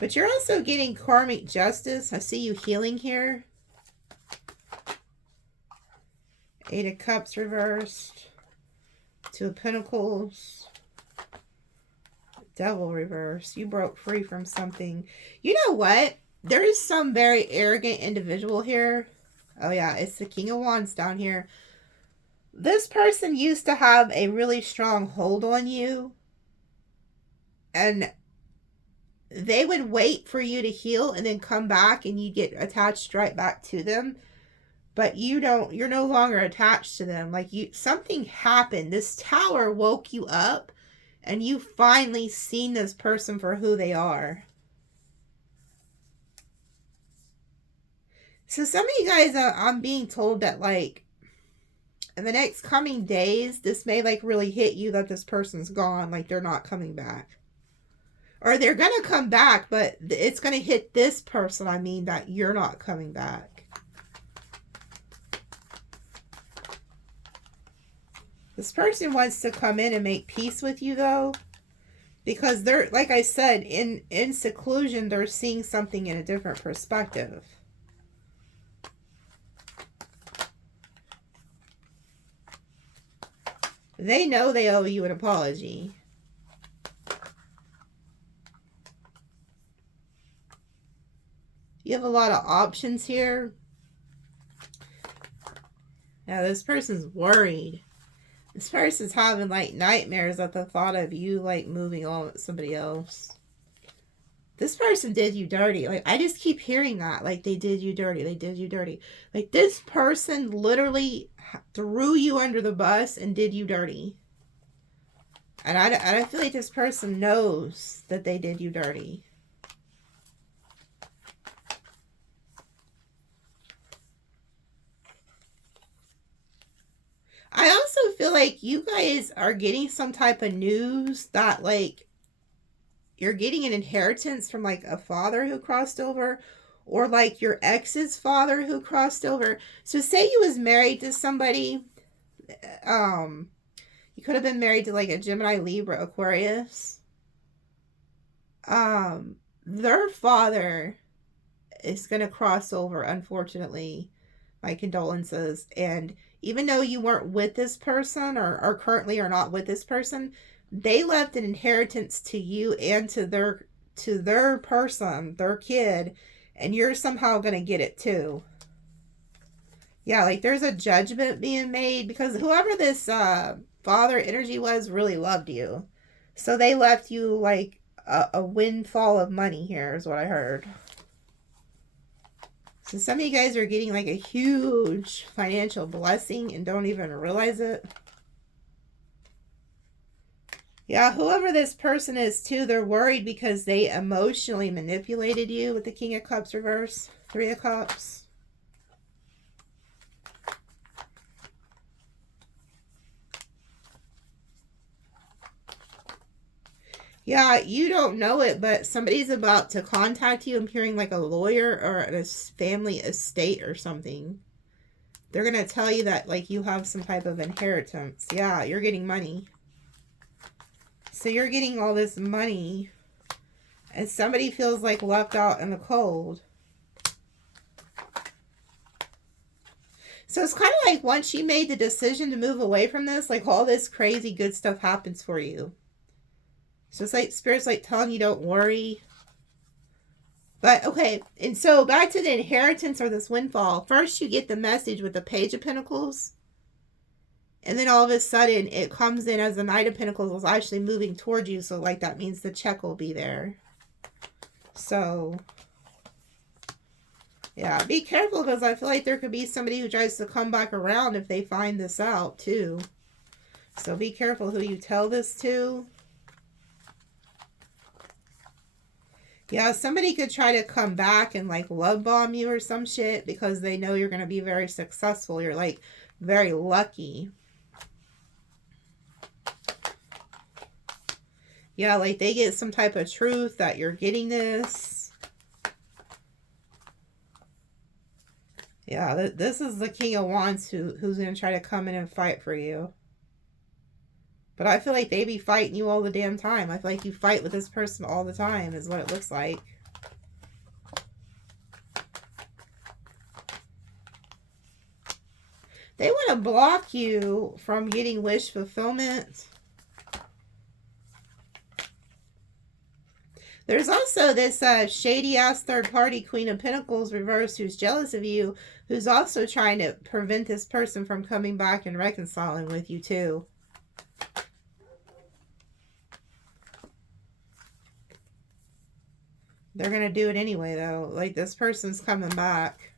But you're also getting karmic justice. I see you healing here. 8 of Cups reversed. 2 of Pentacles. Devil reversed. You broke free from something. You know what? There is some very arrogant individual here. Oh yeah, it's the King of Wands down here. This person used to have a really strong hold on you. And they would wait for you to heal and then come back and you get attached right back to them. But you're no longer attached to them. Like, something happened. This Tower woke you up and you finally seen this person for who they are. So some of you guys, I'm being told that like in the next coming days, this may like really hit you that this person's gone, like they're not coming back. Or they're going to come back, but it's going to hit this person, I mean, that you're not coming back. This person wants to come in and make peace with you, though. Because they're, like I said, in seclusion, they're seeing something in a different perspective. They know they owe you an apology. You have a lot of options here. Now, this person's worried. This person's having, like, nightmares at the thought of you, like, moving on with somebody else. This person did you dirty. Like, I just keep hearing that. Like, they did you dirty. They did you dirty. Like, this person literally threw you under the bus and did you dirty. And I feel like this person knows that they did you dirty. I also feel like you guys are getting some type of news that, like, you're getting an inheritance from, like, a father who crossed over, or, like, your ex's father who crossed over. So, say you was married to somebody, you could have been married to, like, a Gemini, Libra, Aquarius. Their father is going to cross over, unfortunately. My condolences. And even though you weren't with this person or currently are not with this person, they left an inheritance to you and to their person, their kid, and you're somehow going to get it too. Yeah, like there's a judgment being made because whoever this father energy was really loved you. So they left you like a windfall of money here is what I heard. So some of you guys are getting like a huge financial blessing and don't even realize it. Yeah, whoever this person is too, they're worried because they emotionally manipulated you with the King of Cups reverse, Three of Cups. Yeah, you don't know it, but somebody's about to contact you. I'm hearing like a lawyer or a family estate or something. They're going to tell you that like you have some type of inheritance. Yeah, you're getting money. So you're getting all this money and somebody feels like left out in the cold. So it's kind of like once you made the decision to move away from this, like all this crazy good stuff happens for you. So it's like Spirit's like telling you don't worry. But okay, and so back to the inheritance or this windfall. First you get the message with the Page of Pentacles. And then all of a sudden it comes in as the Knight of Pentacles is actually moving towards you. So like that means the check will be there. So yeah, be careful because I feel like there could be somebody who tries to come back around if they find this out too. So be careful who you tell this to. Yeah, somebody could try to come back and like love bomb you or some shit because they know you're going to be very successful. You're like very lucky. Yeah, like they get some type of truth that you're getting this. Yeah, this is the King of Wands who's going to try to come in and fight for you. But I feel like they be fighting you all the damn time. I feel like you fight with this person all the time is what it looks like. They want to block you from getting wish fulfillment. There's also this shady-ass third-party Queen of Pentacles reverse who's jealous of you, who's also trying to prevent this person from coming back and reconciling with you too. They're going to do it anyway, though. Like, this person's coming back.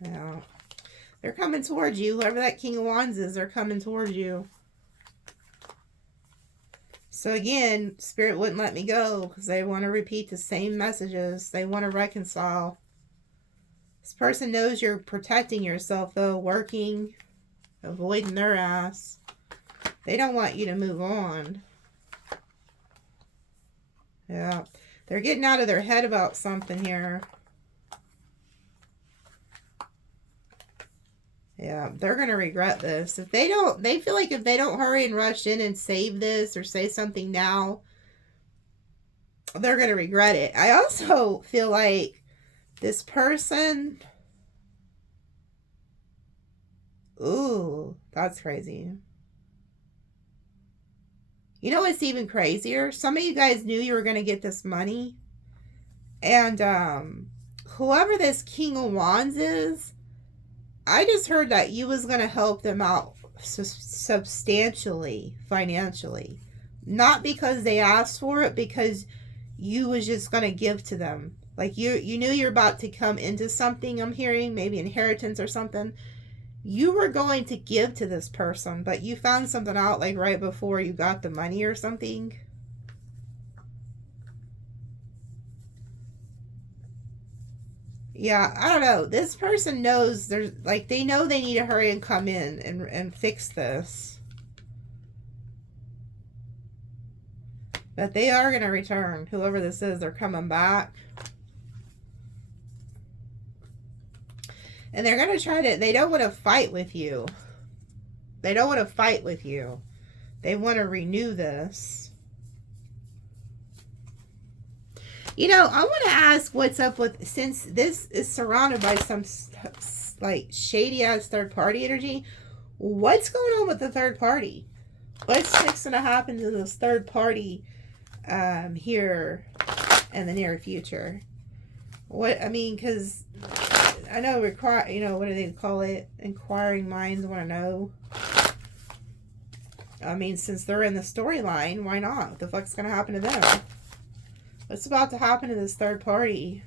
Yeah. They're coming towards you. Whoever that King of Wands is, they're coming towards you. So again, Spirit wouldn't let me go because they want to repeat the same messages. They want to reconcile. This person knows you're protecting yourself, though, working, avoiding their ass. They don't want you to move on. Yeah. They're getting out of their head about something here. Yeah, they're going to regret this. If they don't, they feel like if they don't hurry and rush in and save this or say something now, they're going to regret it. I also feel like this person... Ooh, that's crazy. You know what's even crazier? Some of you guys knew you were going to get this money. And whoever this King of Wands is, I just heard that you was going to help them out substantially, financially. Not because they asked for it, because you was just going to give to them. Like you knew you're about to come into something, I'm hearing, maybe inheritance or something. You were going to give to this person, but you found something out like right before you got the money or something. Yeah, I don't know. This person knows there's like they know they need to hurry and come in and fix this. But they are going to return. Whoever this is, they're coming back. And they're going to try to, they don't want to fight with you. They don't want to fight with you. They want to renew this. You know, I want to ask what's up with, since this is surrounded by some like shady ass third party energy, what's going on with the third party? What's fixing to happen to this third party here in the near future? What, I mean, because I know you know, what do they call it? Inquiring minds want to know. I mean, since they're in the storyline, why not? What the fuck's going to happen to them? What's about to happen to this third party?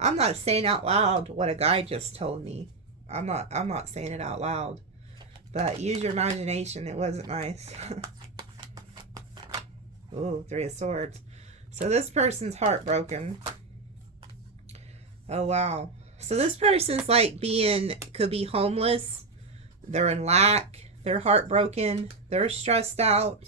I'm not saying out loud what a guy just told me. I'm not saying it out loud. But use your imagination. It wasn't nice. Ooh, 3 of Swords. So this person's heartbroken. Oh, wow. So this person's like could be homeless. They're in lack. They're heartbroken. They're stressed out.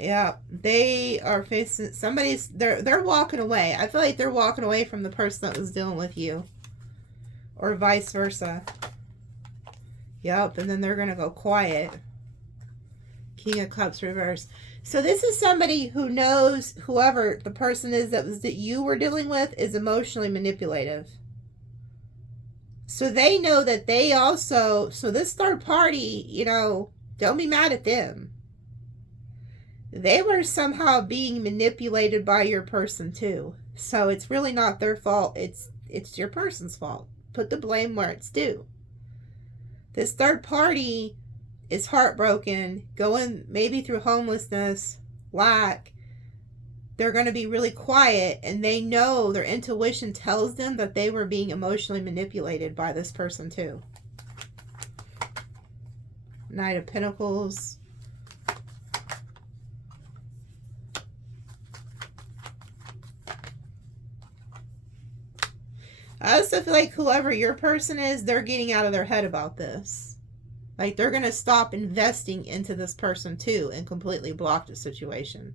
Yeah, they are facing they're walking away. I feel like they're walking away from the person that was dealing with you. Or vice versa. Yep, and then they're going to go quiet. King of Cups reverse. So this is somebody who knows whoever the person is that you were dealing with is emotionally manipulative. So they know that they also, so this third party, you know, don't be mad at them. They were somehow being manipulated by your person too. So it's really not their fault. It's your person's fault. Put the blame where it's due. This third party is heartbroken, going maybe through homelessness, lack. They're going to be really quiet, and they know, their intuition tells them that they were being emotionally manipulated by this person too. Knight of Pentacles. I also feel like whoever your person is, they're getting out of their head about this. Like, they're going to stop investing into this person too and completely block the situation.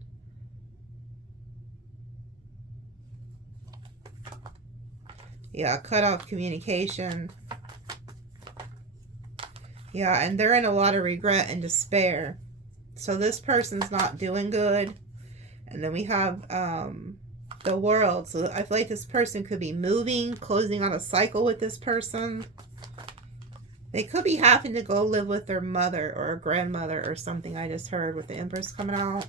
Yeah, cut off communication. Yeah, and they're in a lot of regret and despair. So this person's not doing good. And then we have the World. So I feel like this person could be moving, closing on a cycle with this person. They could be having to go live with their mother or a grandmother or something. I just heard with the Empress coming out.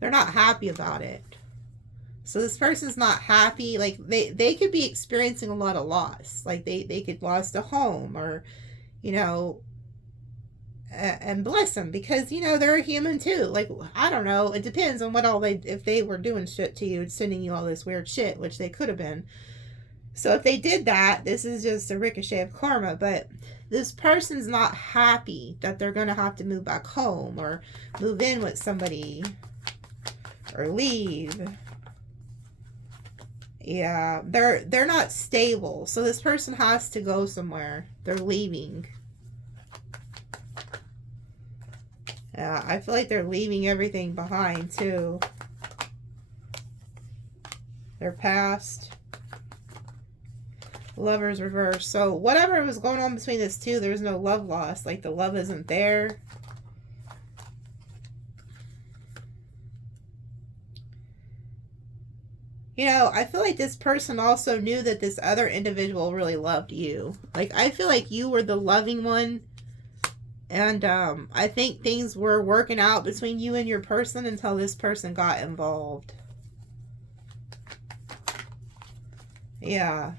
They're not happy about it. So this person's not happy. Like they could be experiencing a lot of loss. Like they could lost a home, or, you know, and bless them, because, you know, they're a human too. Like, I don't know. It depends on what all if they were doing shit to you and sending you all this weird shit, which they could have been. So if they did that, this is just a ricochet of karma. But this person's not happy that they're going to have to move back home, or move in with somebody, or leave. Yeah, they're not stable. So this person has to go somewhere. They're leaving. Yeah, I feel like they're leaving everything behind too. Their past. Lovers reverse. So whatever was going on between this two, there's no love lost. Like the love isn't there. You know, I feel like this person also knew that this other individual really loved you. Like, I feel like you were the loving one. And I think things were working out between you and your person until this person got involved. Yeah.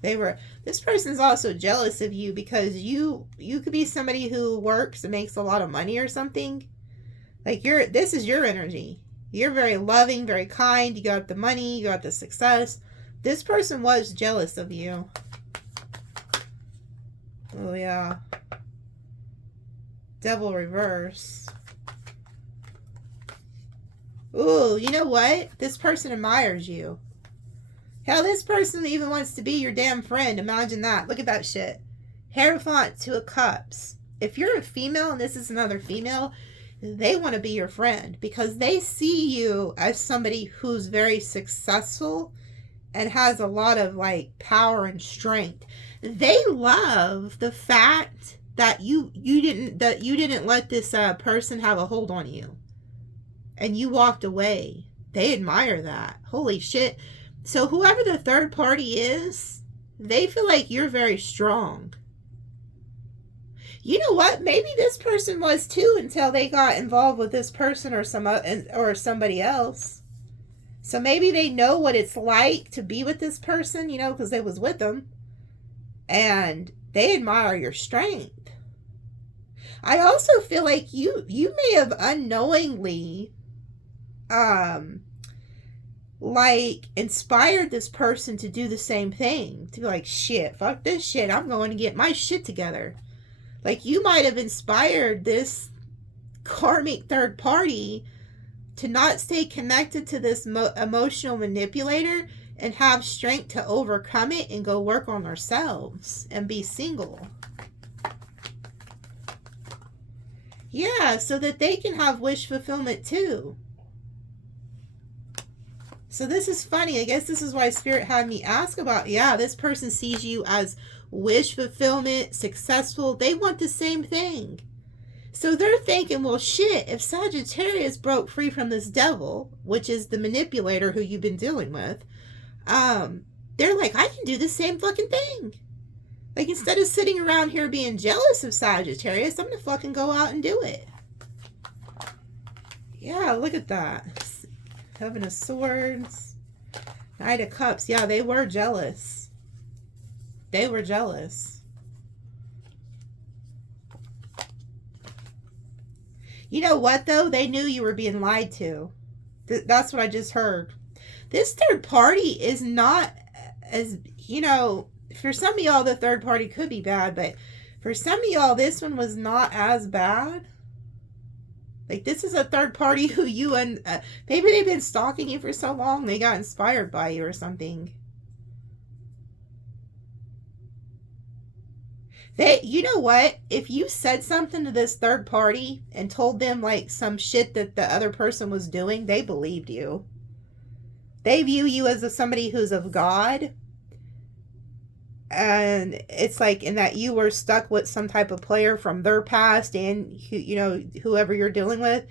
This person's also jealous of you because you could be somebody who works and makes a lot of money or something. Like, this is your energy. You're very loving, very kind. You got the money, you got the success. This person was jealous of you. Oh, yeah. Devil reverse. Ooh, you know what? This person admires you. Hell, this person even wants to be your damn friend. Imagine that. Look at that shit. Hierophant, Two of Cups. If you're a female and this is another female, they want to be your friend because they see you as somebody who's very successful and has a lot of like power and strength. They love the fact that you didn't let this person have a hold on you, and you walked away. They admire that. Holy shit. So whoever the third party is, they feel like you're very strong. You know what? Maybe this person was too until they got involved with this person or somebody else. So maybe they know what it's like to be with this person, you know, because they was with them. And they admire your strength. I also feel like you may have unknowingly like inspired this person to do the same thing. To be like, shit, fuck this shit. I'm going to get my shit together. Like, you might have inspired this karmic third party to not stay connected to this emotional manipulator and have strength to overcome it and go work on ourselves and be single. Yeah, so that they can have wish fulfillment too. So this is funny. I guess this is why Spirit had me ask about, yeah, this person sees you as wish fulfillment, successful. They want the same thing. So they're thinking, well, shit, if Sagittarius broke free from this devil, which is the manipulator who you've been dealing with, they're like, I can do the same fucking thing. Like, instead of sitting around here being jealous of Sagittarius, I'm going to fucking go out and do it. Yeah, look at that. Seven of Swords. Knight of Cups. Yeah, they were jealous. They were jealous. You know what, though? They knew you were being lied to. That's what I just heard. This third party is not as, you know, for some of y'all, the third party could be bad, but for some of y'all, this one was not as bad. Like, this is a third party who you and maybe they've been stalking you for so long, they got inspired by you or something. You know what? If you said something to this third party and told them like some shit that the other person was doing, they believed you. They view you as somebody who's of God. And it's like in that you were stuck with some type of player from their past and, you know, whoever you're dealing with.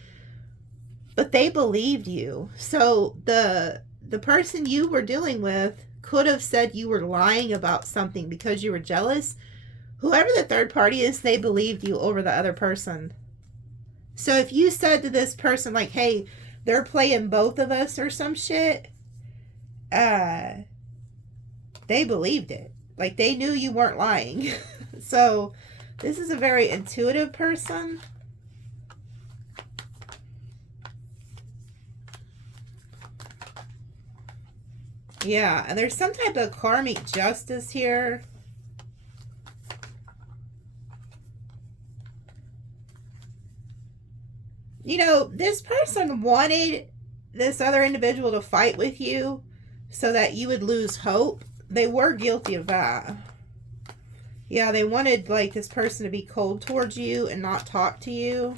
But they believed you. So the person you were dealing with could have said you were lying about something because you were jealous. Whoever the third party is, they believed you over the other person. So if you said to this person, like, hey, they're playing both of us or some shit, they believed it. Like, they knew you weren't lying. So, this is a very intuitive person. Yeah, and there's some type of karmic justice here. You know, this person wanted this other individual to fight with you so that you would lose hope. They were guilty of that. Yeah, they wanted, like, this person to be cold towards you and not talk to you.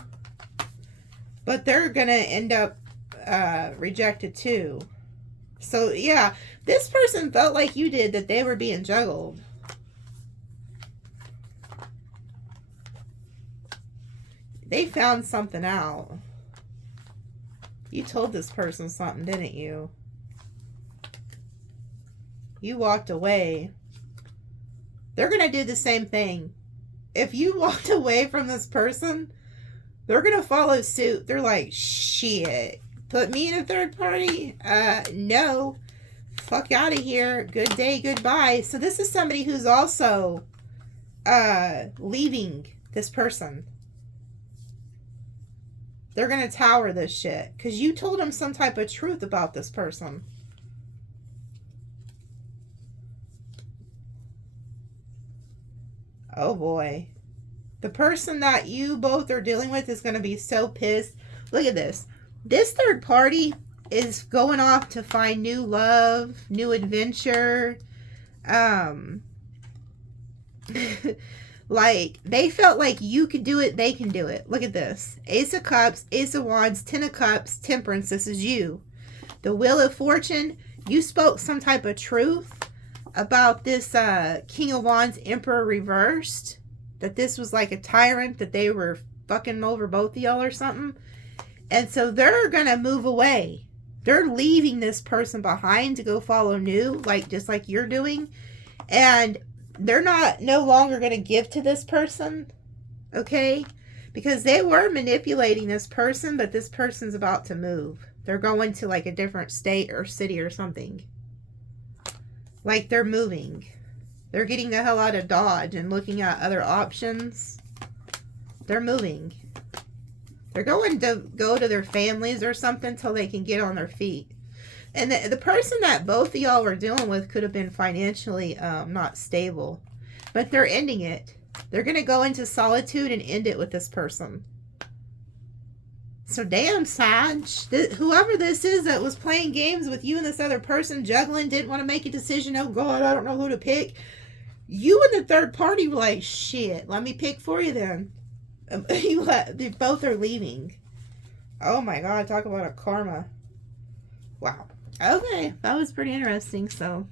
But they're going to end up rejected too. So, yeah, this person felt like you did, that they were being juggled. They found something out. You told this person something, didn't you? You walked away. They're going to do the same thing. If you walked away from this person, they're going to follow suit. They're like, shit. Put me in a third party? No. Fuck out of here. Good day, goodbye. So this is somebody who's also leaving this person. They're going to tower this shit. Because you told them some type of truth about this person. Oh boy. The person that you both are dealing with is going to be so pissed. Look at this. This third party is going off to find new love, new adventure. Like, they felt like you could do it, they can do it. Look at this. Ace of Cups, Ace of Wands, Ten of Cups, Temperance. This is you. The Wheel of Fortune. You spoke some type of truth about this King of Wands, Emperor reversed. That this was like a tyrant, that they were fucking over both of y'all or something. And so they're going to move away. They're leaving this person behind to go follow new, like just like you're doing. And they're no longer going to give to this person, okay? Because they were manipulating this person, but this person's about to move. They're going to like a different state or city or something. Like they're moving. They're getting the hell out of Dodge and looking at other options. They're moving. They're going to go to their families or something till they can get on their feet. And the person that both of y'all were dealing with could have been financially not stable. But they're ending it. They're going to go into solitude and end it with this person. So damn, Sag. Whoever this is that was playing games with you and this other person, juggling, didn't want to make a decision. Oh, God, I don't know who to pick. You and the third party were like, shit, let me pick for you then. You both are leaving. Oh, my God. Talk about a karma. Wow. Okay, that was pretty interesting. So,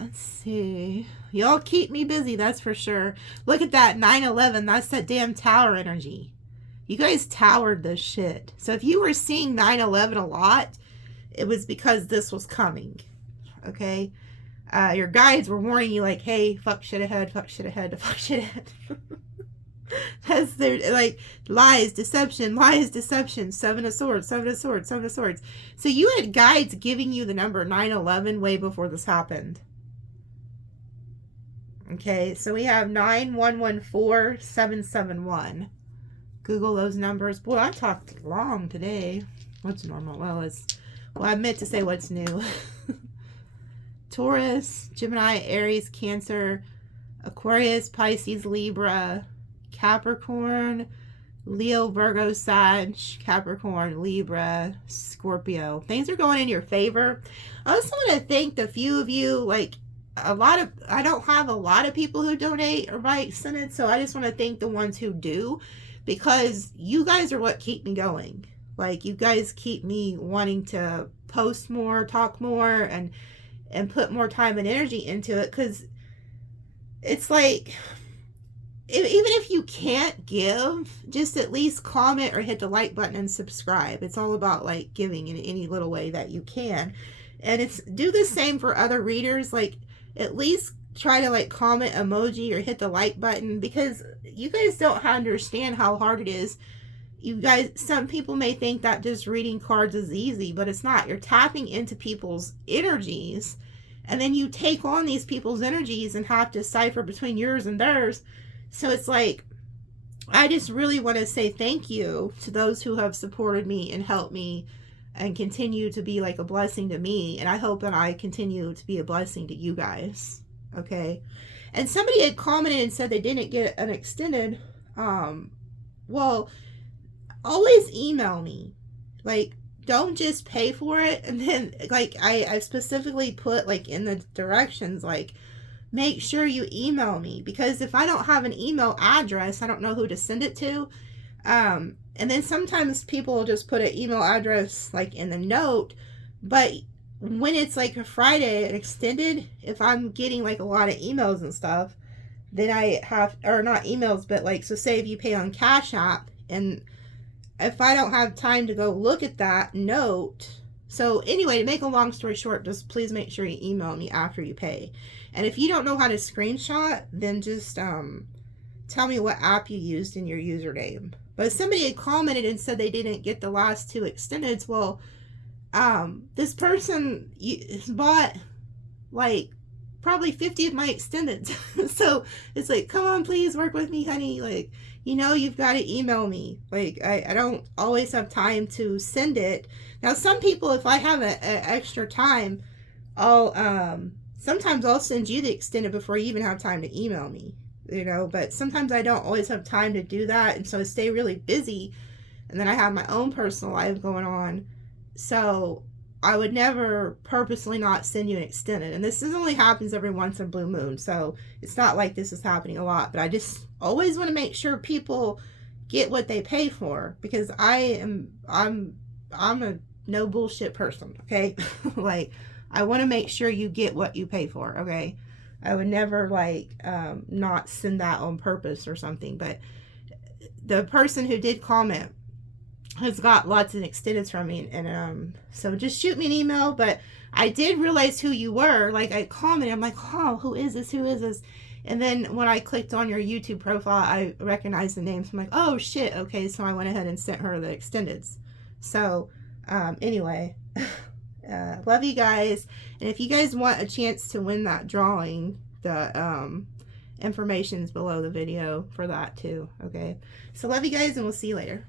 let's see. Y'all keep me busy, that's for sure. Look at that 9/11. That's that damn tower energy. You guys towered this shit. So if you were seeing 9/11 a lot, it was because this was coming. Okay? Your guides were warning you like, hey, fuck shit ahead, fuck shit ahead, fuck shit ahead. That's their, like, lies, deception, Seven of Swords, Seven of Swords, Seven of Swords. So you had guides giving you the number 9/11 way before this happened. Okay, so we have 9114771. Google those numbers. Boy, I talked long today. What's normal? Well, I meant to say what's new. Taurus, Gemini, Aries, Cancer, Aquarius, Pisces, Libra, Capricorn, Leo, Virgo, Sag, Capricorn, Libra, Scorpio. Things are going in your favor. I also want to thank the few of you, like, I don't have a lot of people who donate or write sentence, so I just want to thank the ones who do, because you guys are what keep me going. Like, you guys keep me wanting to post more, talk more, and put more time and energy into it, because it's like, even if you can't give, just at least comment or hit the like button and subscribe. It's all about, like, giving in any little way that you can. And do the same for other readers. Like, at least try to, like, comment, emoji, or hit the like button, because you guys don't understand how hard it is you guys, some people may think that just reading cards is easy, but it's not. You're tapping into people's energies, and then you take on these people's energies and have to decipher between yours and theirs. So it's like, I just really want to say thank you to those who have supported me and helped me and continue to be like a blessing to me. And I hope that I continue to be a blessing to you guys. Okay. And somebody had commented and said they didn't get an extended. Well, always email me. Like, don't just pay for it. And then, like, I specifically put, like, in the directions, like, make sure you email me, because if I don't have an email address, I don't know who to send it to. And then sometimes people will just put an email address, like, in the note, but when it's like a Friday and extended, if I'm getting like a lot of emails and stuff, then I have, or not emails, but like, so say if you pay on Cash App, and if I don't have time to go look at that note. So anyway, to make a long story short, just please make sure you email me after you pay. And if you don't know how to screenshot, then just tell me what app you used in your username. But somebody had commented and said they didn't get the last 2 extendeds. Well, this person bought like probably 50 of my extendeds. So it's like, come on, please work with me, honey. Like, you know, you've got to email me. Like, I don't always have time to send it. Now, some people, if I have an extra time, sometimes I'll send you the extended before you even have time to email me, you know, but sometimes I don't always have time to do that. And so I stay really busy, and then I have my own personal life going on. So I would never purposely not send you an extended. And this only happens every once in a blue moon. So it's not like this is happening a lot, but I just always want to make sure people get what they pay for, because I'm a no bullshit person. Okay. Like, I want to make sure you get what you pay for. Okay. I would never like, not send that on purpose or something. But the person who did comment has got lots of extendeds from me, and so just shoot me an email. But I did realize who you were. Like, I commented, I'm like, oh, who is this? And then when I clicked on your YouTube profile, I recognized the name. So I'm like, oh shit, okay. So I went ahead and sent her the extendeds. So anyway, love you guys. And if you guys want a chance to win that drawing, the information's below the video for that too. Okay, so love you guys, and we'll see you later.